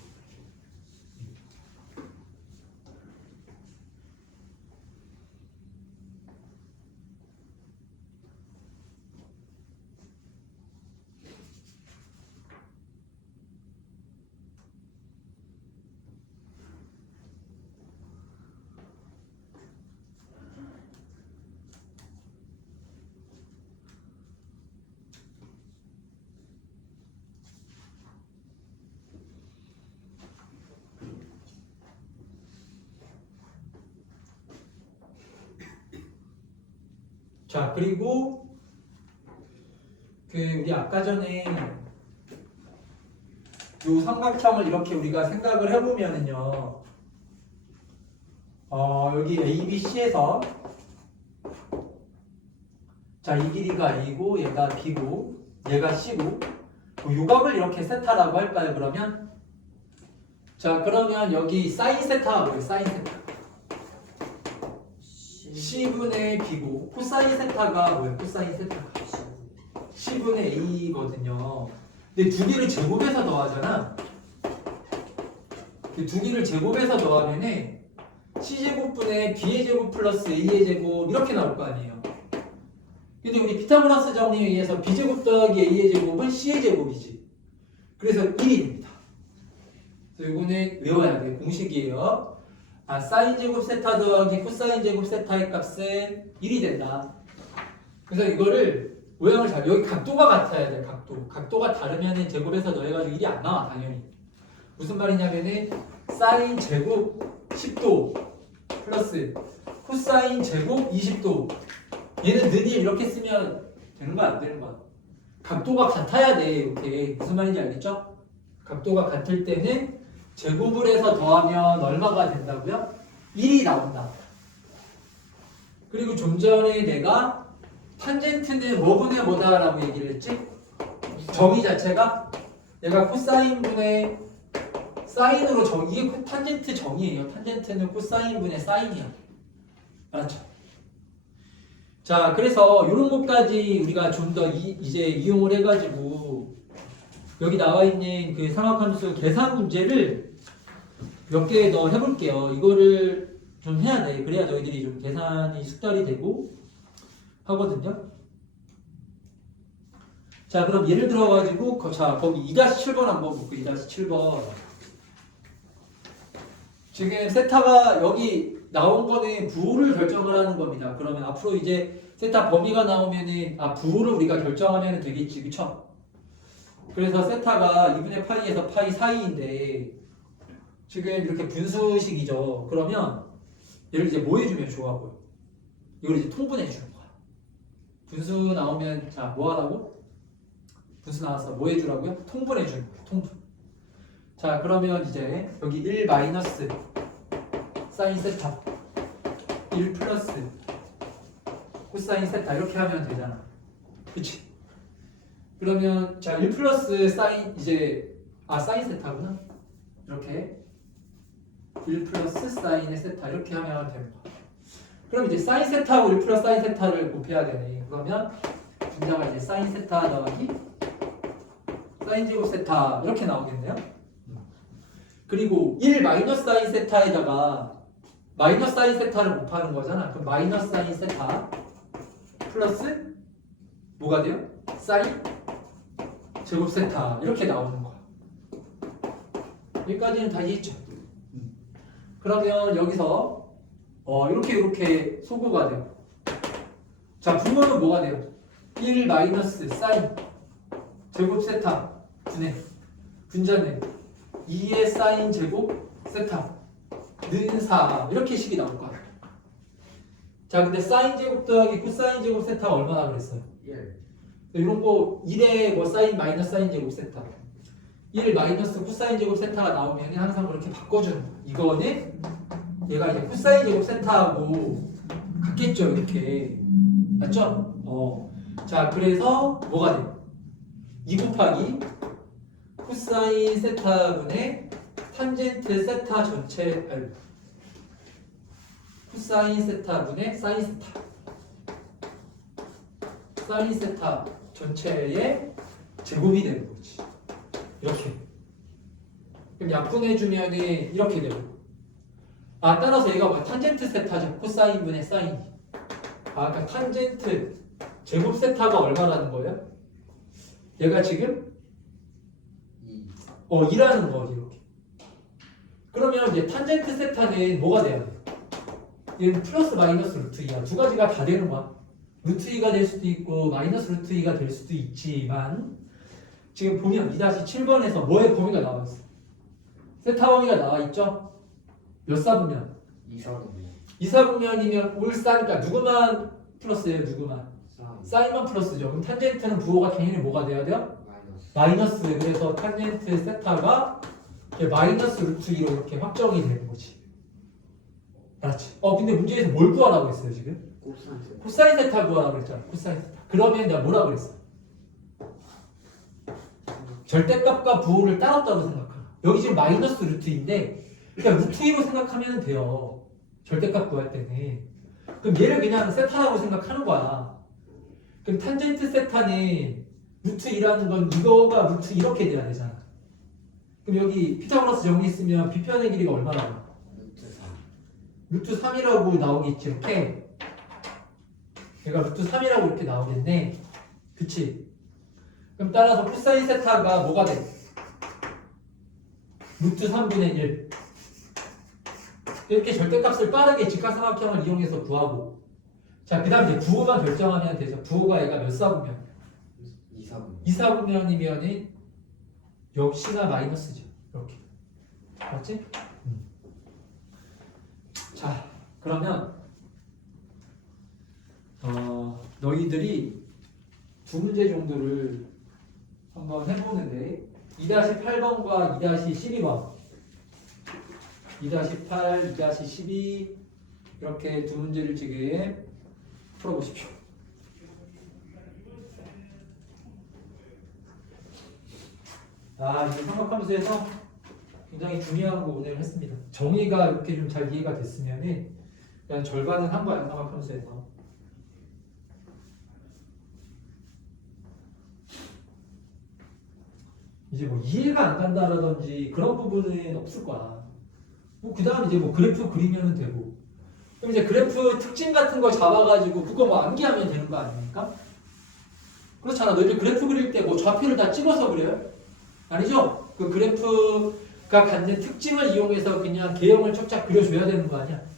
자, 그리고 우리 아까 전에 요 삼각형을 이렇게 우리가 생각을 해보면은요, 여기 A, B, C에서 자, 이 길이가 A고 얘가 B고 얘가 C고 요 값을 이렇게 세타라고 할까요? 그러면 자, 그러면 여기 사인 세타가 뭐예요? 사인 세타 C분의 B고 코사인 세타가 뭐예요? 코사인 세타가 C분의 A거든요. 근데 두 개를 제곱해서 더하잖아. 두 개를 제곱해서 더하면은 C제곱분의 B의 제곱 플러스 A의 제곱 이렇게 나올 거 아니에요. 근데 우리 피타고라스 정리에 의해서 B제곱 더하기 A의 제곱은 C의 제곱이지. 그래서 1입니다. 그래서 이거는 외워야 돼. 공식이에요. 사인 제곱 세타 더하기 코사인 제곱 세타의 값은 1이 된다. 그래서 이거를 모양을 여기 각도가 같아야 돼. 각도가 다르면 제곱해서 더해가지고 1이 안 나와 당연히. 무슨 말이냐면은 사인 제곱 10도 플러스 코사인 제곱 20도. 얘는 는이 이렇게 쓰면 되는 거야 안 되는 거야? 각도가 같아야 돼. 이렇게 무슨 말인지 알겠죠? 각도가 같을 때는 제곱을 해서 더하면 얼마가 된다고요? 1이 나온다. 그리고 좀 전에 내가 탄젠트는 뭐분의 뭐다라고 얘기를 했지? 정의 자체가 얘가 코사인분의 사인으로 이게 탄젠트 정의예요. 탄젠트는 코사인분의 사인이야. 알았죠? 자, 그래서 이런 것까지 우리가 좀 더 이제 이용을 해가지고 여기 나와 있는 그 삼각함수 계산 문제를 몇 개 더 해볼게요. 이거를 좀 해야 돼. 그래야 저희들이 좀 계산이 숙달이 되고 하거든요. 자, 그럼 예를 들어가지고 거기 2-7번 한번 볼게요. 2-7번. 지금 세타가 여기 나온 거는 부호를 결정을 하는 겁니다. 그러면 앞으로 이제 세타 범위가 나오면은 부호를 우리가 결정하면 되겠지, 그쵸? 그래서 세타가 2분의 파이에서 파이 사이인데 지금 이렇게 분수식이죠. 그러면 얘를 이제 뭐 해주면 좋아 보여? 이걸 이제 통분해 주는 거야. 분수 나오면 뭐 하라고? 분수 나왔어. 뭐 해주라고요? 통분해 주는 거야. 통분. 자, 그러면 이제 여기 1 마이너스 사인 세타 1 플러스 코사인 세타 이렇게 하면 되잖아. 그치? 그러면 1 플러스 사인 사인 세타구나. 이렇게 1 플러스 사인의 세타 이렇게 하면 되는 거야. 그럼 이제 사인 세타하고 1 플러스 사인 세타를 곱해야 되네. 그러면 분자가 이제 사인 세타 더하기 사인 제곱 세타 이렇게 나오겠네요. 그리고 1 마이너스 사인 세타에다가 마이너스 사인 세타를 곱하는 거잖아. 그럼 마이너스 사인 세타 플러스 뭐가 돼요? 사인 제곱 세타 이렇게 나오는 거야. 여기까지는 다 이해했죠? 그러면 여기서 이렇게 소구가 돼요. 자, 분모는 뭐가 돼요? 1 마이너스 사인 제곱 세타 분의 분자는 2의 사인 제곱 세타 는 4 이렇게 식이 나올 거야. 자, 근데 사인 제곱 더하기 코사인 제곱 세타가 얼마나 그랬어요? 1. 이런 거 1에 뭐 사인 마이너스 사인 제곱 세타 1 마이너스 코사인 제곱 세타가 나오면 항상 그렇게 바꿔주는 거야. 이거는 얘가 이제 코사인 제곱 세타하고 같겠죠 이렇게 맞죠? 자 그래서 뭐가 돼요? 2 곱하기 코사인 세타분의 탄젠트 세타 전체 아니 코사인 세타분의 사인 세타 사인 세타 전체의 제곱이 되는 거지. 이렇게. 그럼 약분해주면 이렇게 되고. 따라서 얘가 뭐 탄젠트 세타죠. 코사인분의 사인. 그러니까 탄젠트 제곱 세타가 얼마라는 거예요? 얘가 지금 2. 2라는 거지 이렇게. 그러면 이제 탄젠트 세타는 뭐가 돼야 돼? 얘는 플러스 마이너스 루트 2야. 두 가지가 다 되는 거야. 루트 2가 될 수도 있고 마이너스 루트 2가 될 수도 있지만 지금 보면 2-7번에서 뭐의 범위가 나와 있어? 세타 범위가 나와 있죠? 몇 사분면? 2사분면. 2사분면이면 올사니까 누구만 플러스예요? 누구만? 사인만 플러스죠. 그럼 탄젠트는 부호가 당연히 뭐가 돼야 돼요? 마이너스. 마이너스. 그래서 탄젠트 세타가 이렇게 마이너스 루트 2로 이렇게 확정이 되는 거지. 알았지? 근데 문제에서 뭘 구하라고 했어요 지금? 코사인. 코사인 세타 구하라고 그랬잖아. 코사인 세타. 그러면 내가 뭐라고 그랬어? 절대값과 부호를 따랐다고 생각하라. 여기 지금 마이너스 루트인데 그냥 루트 2로 생각하면 돼요. 절대값 구할 때는. 그럼 얘를 그냥 세타라고 생각하는 거야. 그럼 탄젠트 세타는 루트 2라는 건 이거가 루트 이렇게 돼야 되잖아. 그럼 여기 피타고라스 정리했으면 비편의 길이가 얼마나? 루트 3. 루트 3이라고 나오겠지 이렇게. 얘가 루트 3이라고 이렇게 나오겠네. 그치? 그럼 따라서 코사인 세타가 뭐가 돼? 루트 3분의 1. 이렇게 절대값을 빠르게 직각삼각형을 이용해서 구하고. 자, 그 다음 이제 부호만 결정하면 되죠. 부호가 얘가 몇 사분면? 2사분면. 2사분면이면 역시나 마이너스죠. 이렇게. 맞지? 자, 그러면 너희들이 두 문제 정도를 한번 해보는데 2-8번과 2-12번 2-8, 2-12 이렇게 두 문제를 지금 풀어보십시오. 이제 삼각함수에서 굉장히 중요한 거 오늘 했습니다. 정의가 이렇게 좀 잘 이해가 됐으면은 그냥 절반은 한 거야 삼각함수에서. 이제 뭐 이해가 안 간다라든지 그런 부분은 없을 거야. 그 다음 이제 뭐 그래프 그리면 되고. 그럼 이제 그래프 특징 같은 거 잡아가지고 그거 뭐 암기하면 되는 거 아닙니까? 그렇잖아. 너희들 그래프 그릴 때 뭐 좌표를 다 찍어서 그려요? 아니죠? 그 그래프가 갖는 특징을 이용해서 그냥 개형을 쫙쫙 그려줘야 되는 거 아니야?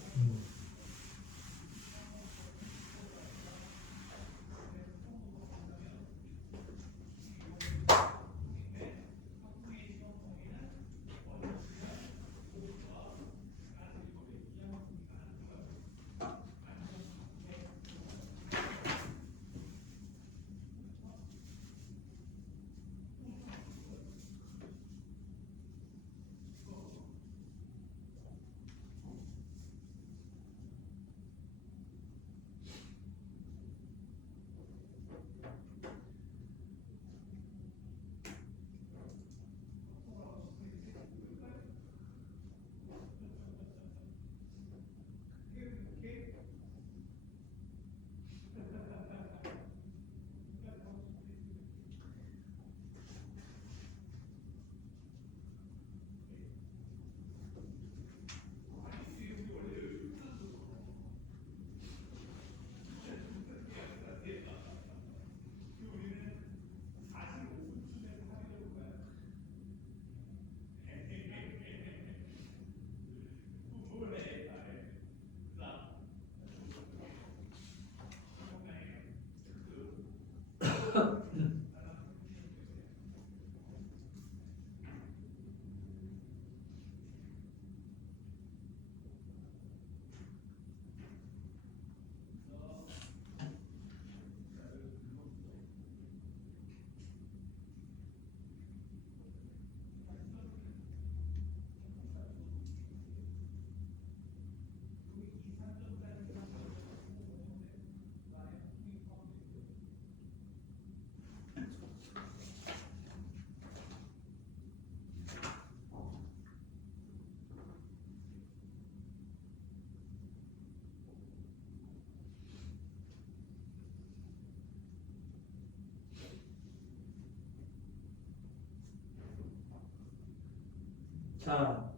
자,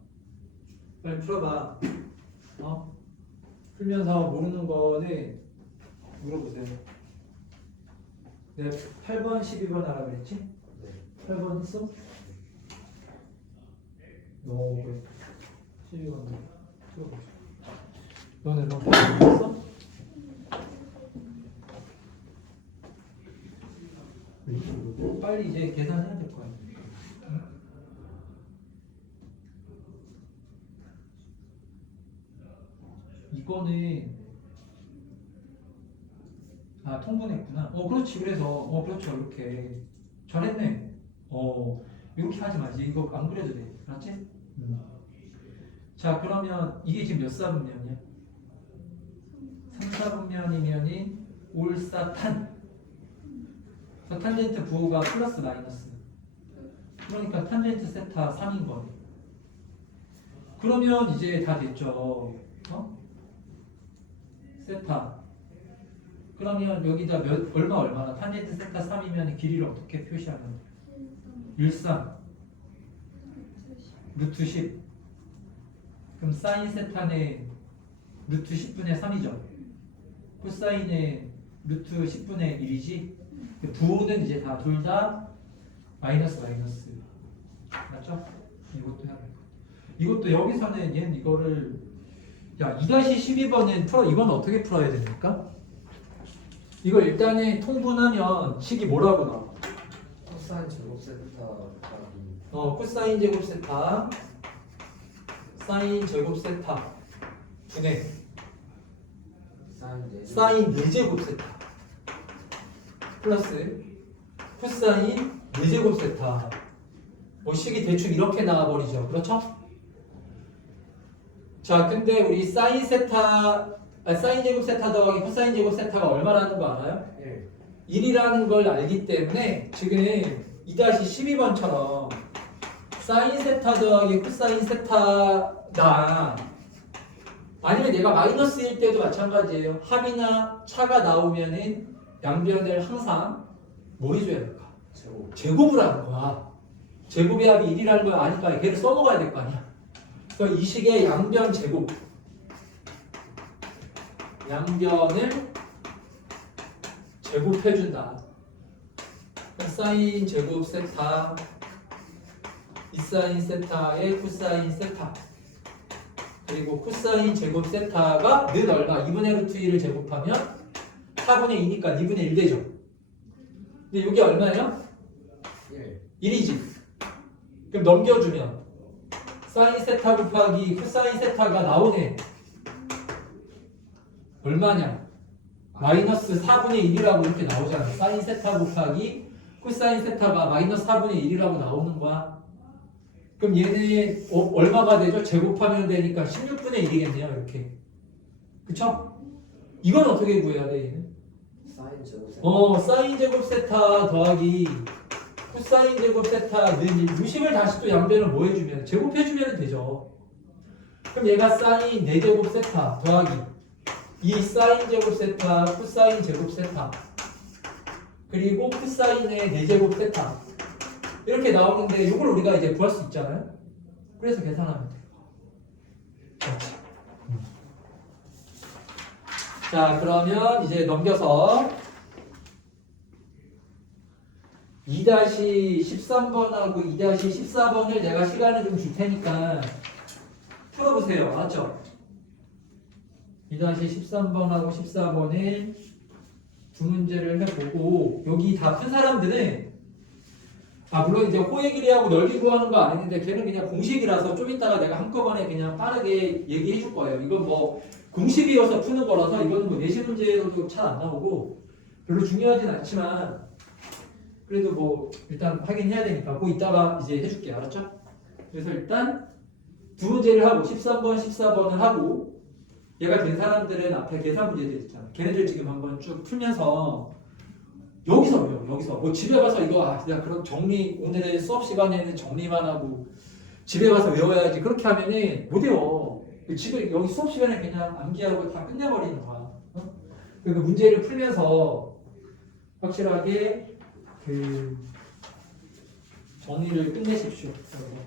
빨리 풀어봐. 풀면서 모르는 거는 물어보세요. 내가 8번, 12번 하라 그랬지? 네. 8번 했어? 너 그래. 12번 풀어보자. 너는 너 8번 했어? 빨리 이제 계산해야 될 거야. 이거는 통분했구나. 그렇지. 그래서 그렇죠. 이렇게 잘했네. 이렇게 하지 마지. 이거 안 그래도 돼. 알았지? 자, 그러면 이게 지금 몇 사분면이야? 3, 4분면이면이 올사탄. 그래서 탄젠트 부호가 플러스 마이너스. 그러니까 탄젠트 세타 3인 거네. 그러면 이제 다 됐죠. 세타. 그러면 여기다 얼마나 탄젠트 세타 3이면 길이를 어떻게 표시하면 돼? 1,3 루트 10. 그럼 사인 세타는 루트 10분의 3이죠. 코사인은 루트 10분의 1이지. 부호는 이제 다 둘 다 마이너스. 맞죠? 이것도 해야 돼. 이것도 여기서는 얘는 이거를 2-12번은 이건 어떻게 풀어야 됩니까? 이거 일단은 통분하면 식이 뭐라고 나와? 코사인 제곱 세타 곱하기 코사인 제곱 세타 사인 제곱 세타 분의 사인 4제곱 세타 플러스 코사인 4제곱 세타. 식이 대충 이렇게 나와버리죠. 그렇죠? 자, 근데 우리 사인 제곱 세타 더하기 코사인 제곱 세타가 얼마라는 거 알아요? 1이라는 걸 알기 때문에 지금 2-12번처럼 사인 세타 더하기 코사인 세타나 아니면 내가 마이너스일 때도 마찬가지예요. 합이나 차가 나오면은 양변을 항상 뭐 해줘야 될까? 제곱을 하는 거야. 제곱의 합이 1이라는 걸 아니까 걔를 써먹어야 될 거 아니야. 그러니까 이 식의 양변 제곱, 양변을 제곱해준다. 사인 제곱 세타, 이 사인 세타의 코사인 세타, 그리고 코사인 제곱 세타가 는 얼마? 2분의 루트 1을 제곱하면 4분의 2니까 2분의 1 되죠. 근데 이게 얼마예요? 1이지. 그럼 넘겨주면 사인 세타 곱하기 코사인 세타가 나오네. 얼마냐? 마이너스 4분의 1이라고 이렇게 나오잖아. 사인 세타 곱하기 코사인 세타가 마이너스 4분의 1이라고 나오는 거야. 그럼 얘는 얼마가 되죠? 제곱하면 되니까 16분의 1이겠네요. 이렇게. 그쵸? 이건 어떻게 구해야 돼? 얘는? 사인 제곱 세타 사인 제곱 세타 더하기 코사인 제곱 세타 는 루식을 다시 또 양변을 뭐 해주면? 제곱해주면 되죠. 그럼 얘가 사인 4제곱 세타 더하기 이 사인 제곱 세타 코사인 제곱 세타 그리고 코사인의 4제곱 세타 이렇게 나오는데 이걸 우리가 이제 구할 수 있잖아요. 그래서 계산하면 돼요. 그렇지. 자, 그러면 이제 넘겨서 2-13번하고 2-14번을 내가 시간을 좀 줄 테니까 풀어보세요. 알았죠? 2-13번하고 14번을 두 문제를 해보고 여기 다 푼 사람들은 물론 이제 호의 길이하고 넓이 구하는 거 아닌데 걔는 그냥 공식이라서 좀 이따가 내가 한꺼번에 그냥 빠르게 얘기해 줄 거예요. 이건 뭐 공식이어서 푸는 거라서 이거는 뭐 내신 문제로도 잘 안 나오고 별로 중요하진 않지만 그래도 뭐 일단 확인해야 되니까 그거 이따가 이제 해줄게. 알았죠? 그래서 일단 두 문제를 하고 13번, 14번을 하고 얘가 된 사람들은 앞에 계산 문제들 있잖아. 걔네들 지금 한번 쭉 풀면서 여기서 외워. 여기서 뭐 집에 가서 이거 내가 그럼 정리 오늘의 수업 시간에는 정리만 하고 집에 가서 외워야지. 그렇게 하면은 못 외워. 집에 여기 수업 시간에 그냥 암기하고 다 끝내버리는 거야. 그러니까 문제를 풀면서 확실하게 그 정리를 끝내십시오. 여러분.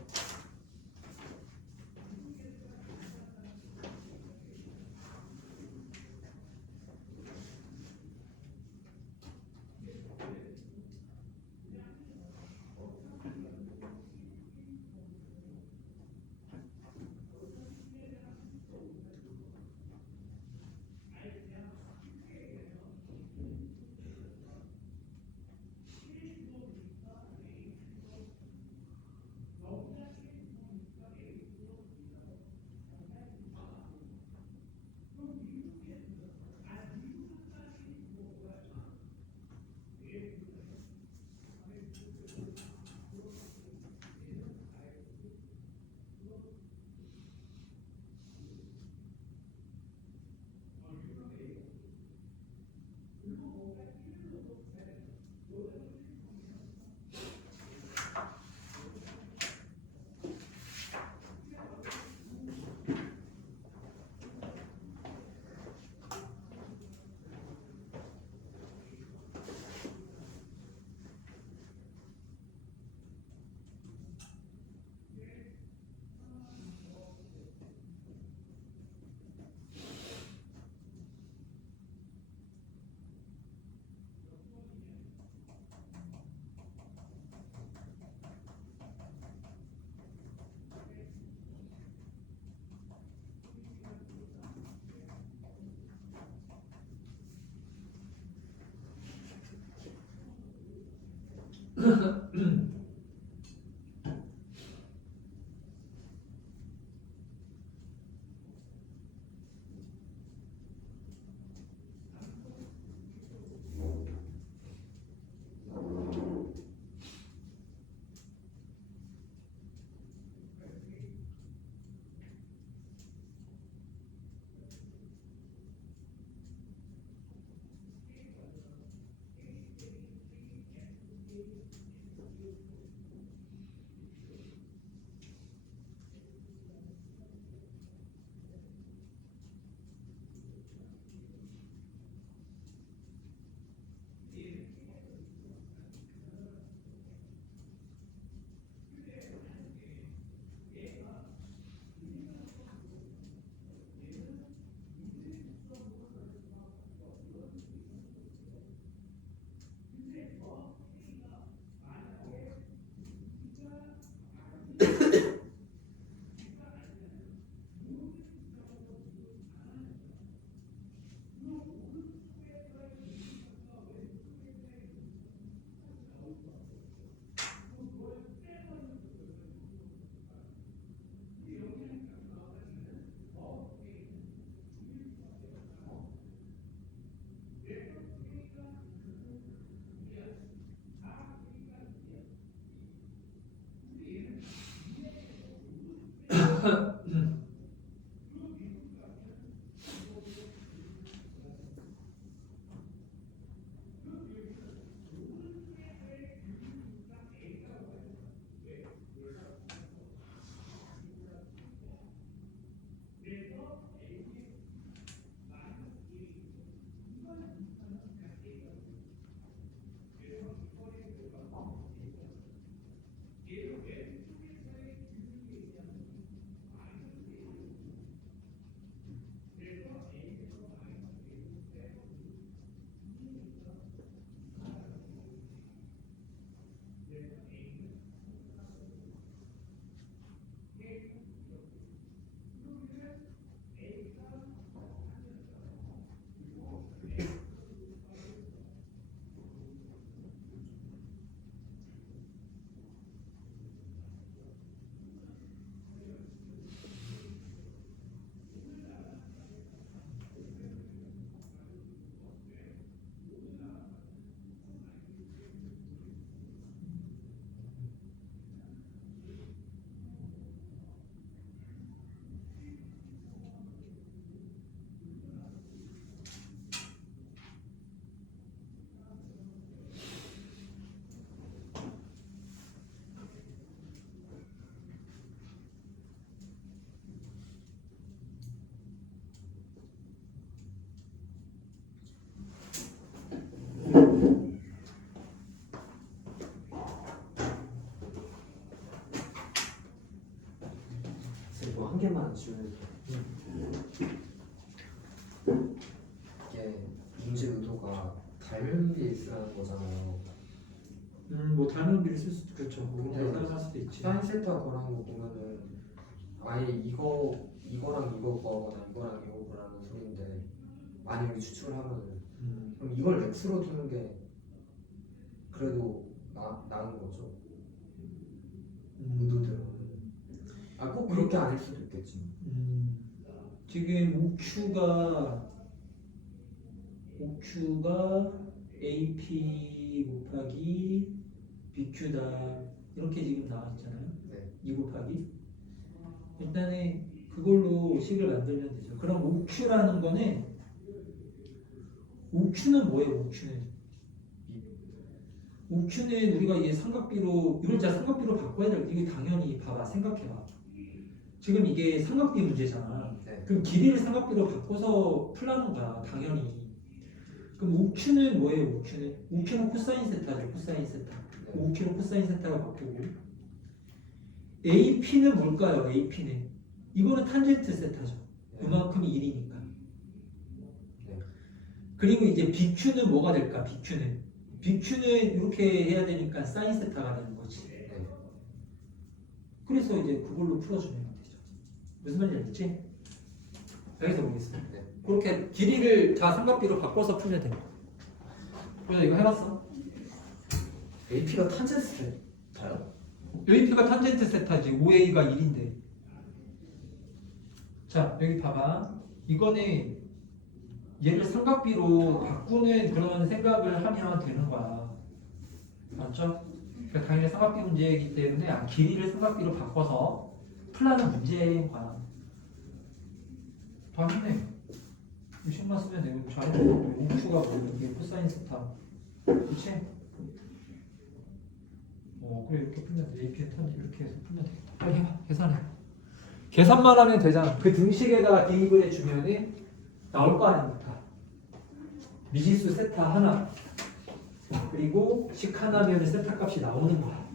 이거 한 개만 지우면 이게 문제 의도가 닮은 게 있으라는 거잖아요. 뭐 닮은 비를 쓸 수도 있겠죠. 네. 우리가 사용할 수도 있지. 사인 세타 거라는 거 보면은 아예 이거랑 이거 거거나 이거랑 이거 거라는 소리인데 만약에 추측을 하면은 그럼 이걸 x로 두는 게 그래도 나은 거죠. 의도대로. 꼭 그렇게 아닐 수도 있겠지. 지금 옥추가 AP 곱하기 BQ다 이렇게 지금 나와 있잖아요. 네. 2 곱하기 일단은 그걸로 식을 만들면 되죠. 그럼 옥추라는 거는 옥추는 뭐예요? 옥추는 우리가 이게 삼각비로 이걸 진짜 삼각비로 바꿔야 될 이게 당연히 봐봐 생각해봐. 지금 이게 삼각비 문제잖아. 네. 그럼 길이를 삼각비로 바꿔서 풀라는 거야 당연히. 그럼 옥추는 뭐예요? 옥추는 코사인 세타죠. 코사인 세타. 네. 옥추로 코사인 세타가 바꾸고 AP는 뭘까요? AP는 이거는 탄젠트 세타죠. 네. 그만큼 1이니까. 네. 그리고 이제 BQ는 뭐가 될까? BQ는 이렇게 해야 되니까 사인 세타가 되는 거지. 네. 그래서 이제 그걸로 풀어주면 되죠. 무슨 말인지 알겠지? 여기서 보겠습니다. 네. 그렇게 길이를 다 삼각비로 바꿔서 풀면 됩니다. 그래서 이거 해봤어? AP가 탄젠스 세타요? AP가 탄젠트 세타지. OA가 1인데. 자, 여기 봐봐. 이거는 얘를 삼각비로 바꾸는 그런 생각을 하면 되는 거야. 맞죠? 그러니까 당연히 삼각비 문제이기 때문에 길이를 삼각비로 바꿔서 풀라는 문제인 거야. 더 힘내. 이 식만 쓰면 되고 좌우가 우측가 뭐야? 이게 코사인 세타. 그렇지? 그래 이렇게 풀면 돼. AP의 탄 이렇게 해서 풀면 되겠다. 빨리 해봐. 계산해. 계산만 하면 되잖아. 그 등식에다가 대입을 해주면은 나올 거 아닙니까? 미지수 세타 하나 그리고 식 하나면 세타 값이 나오는 거야.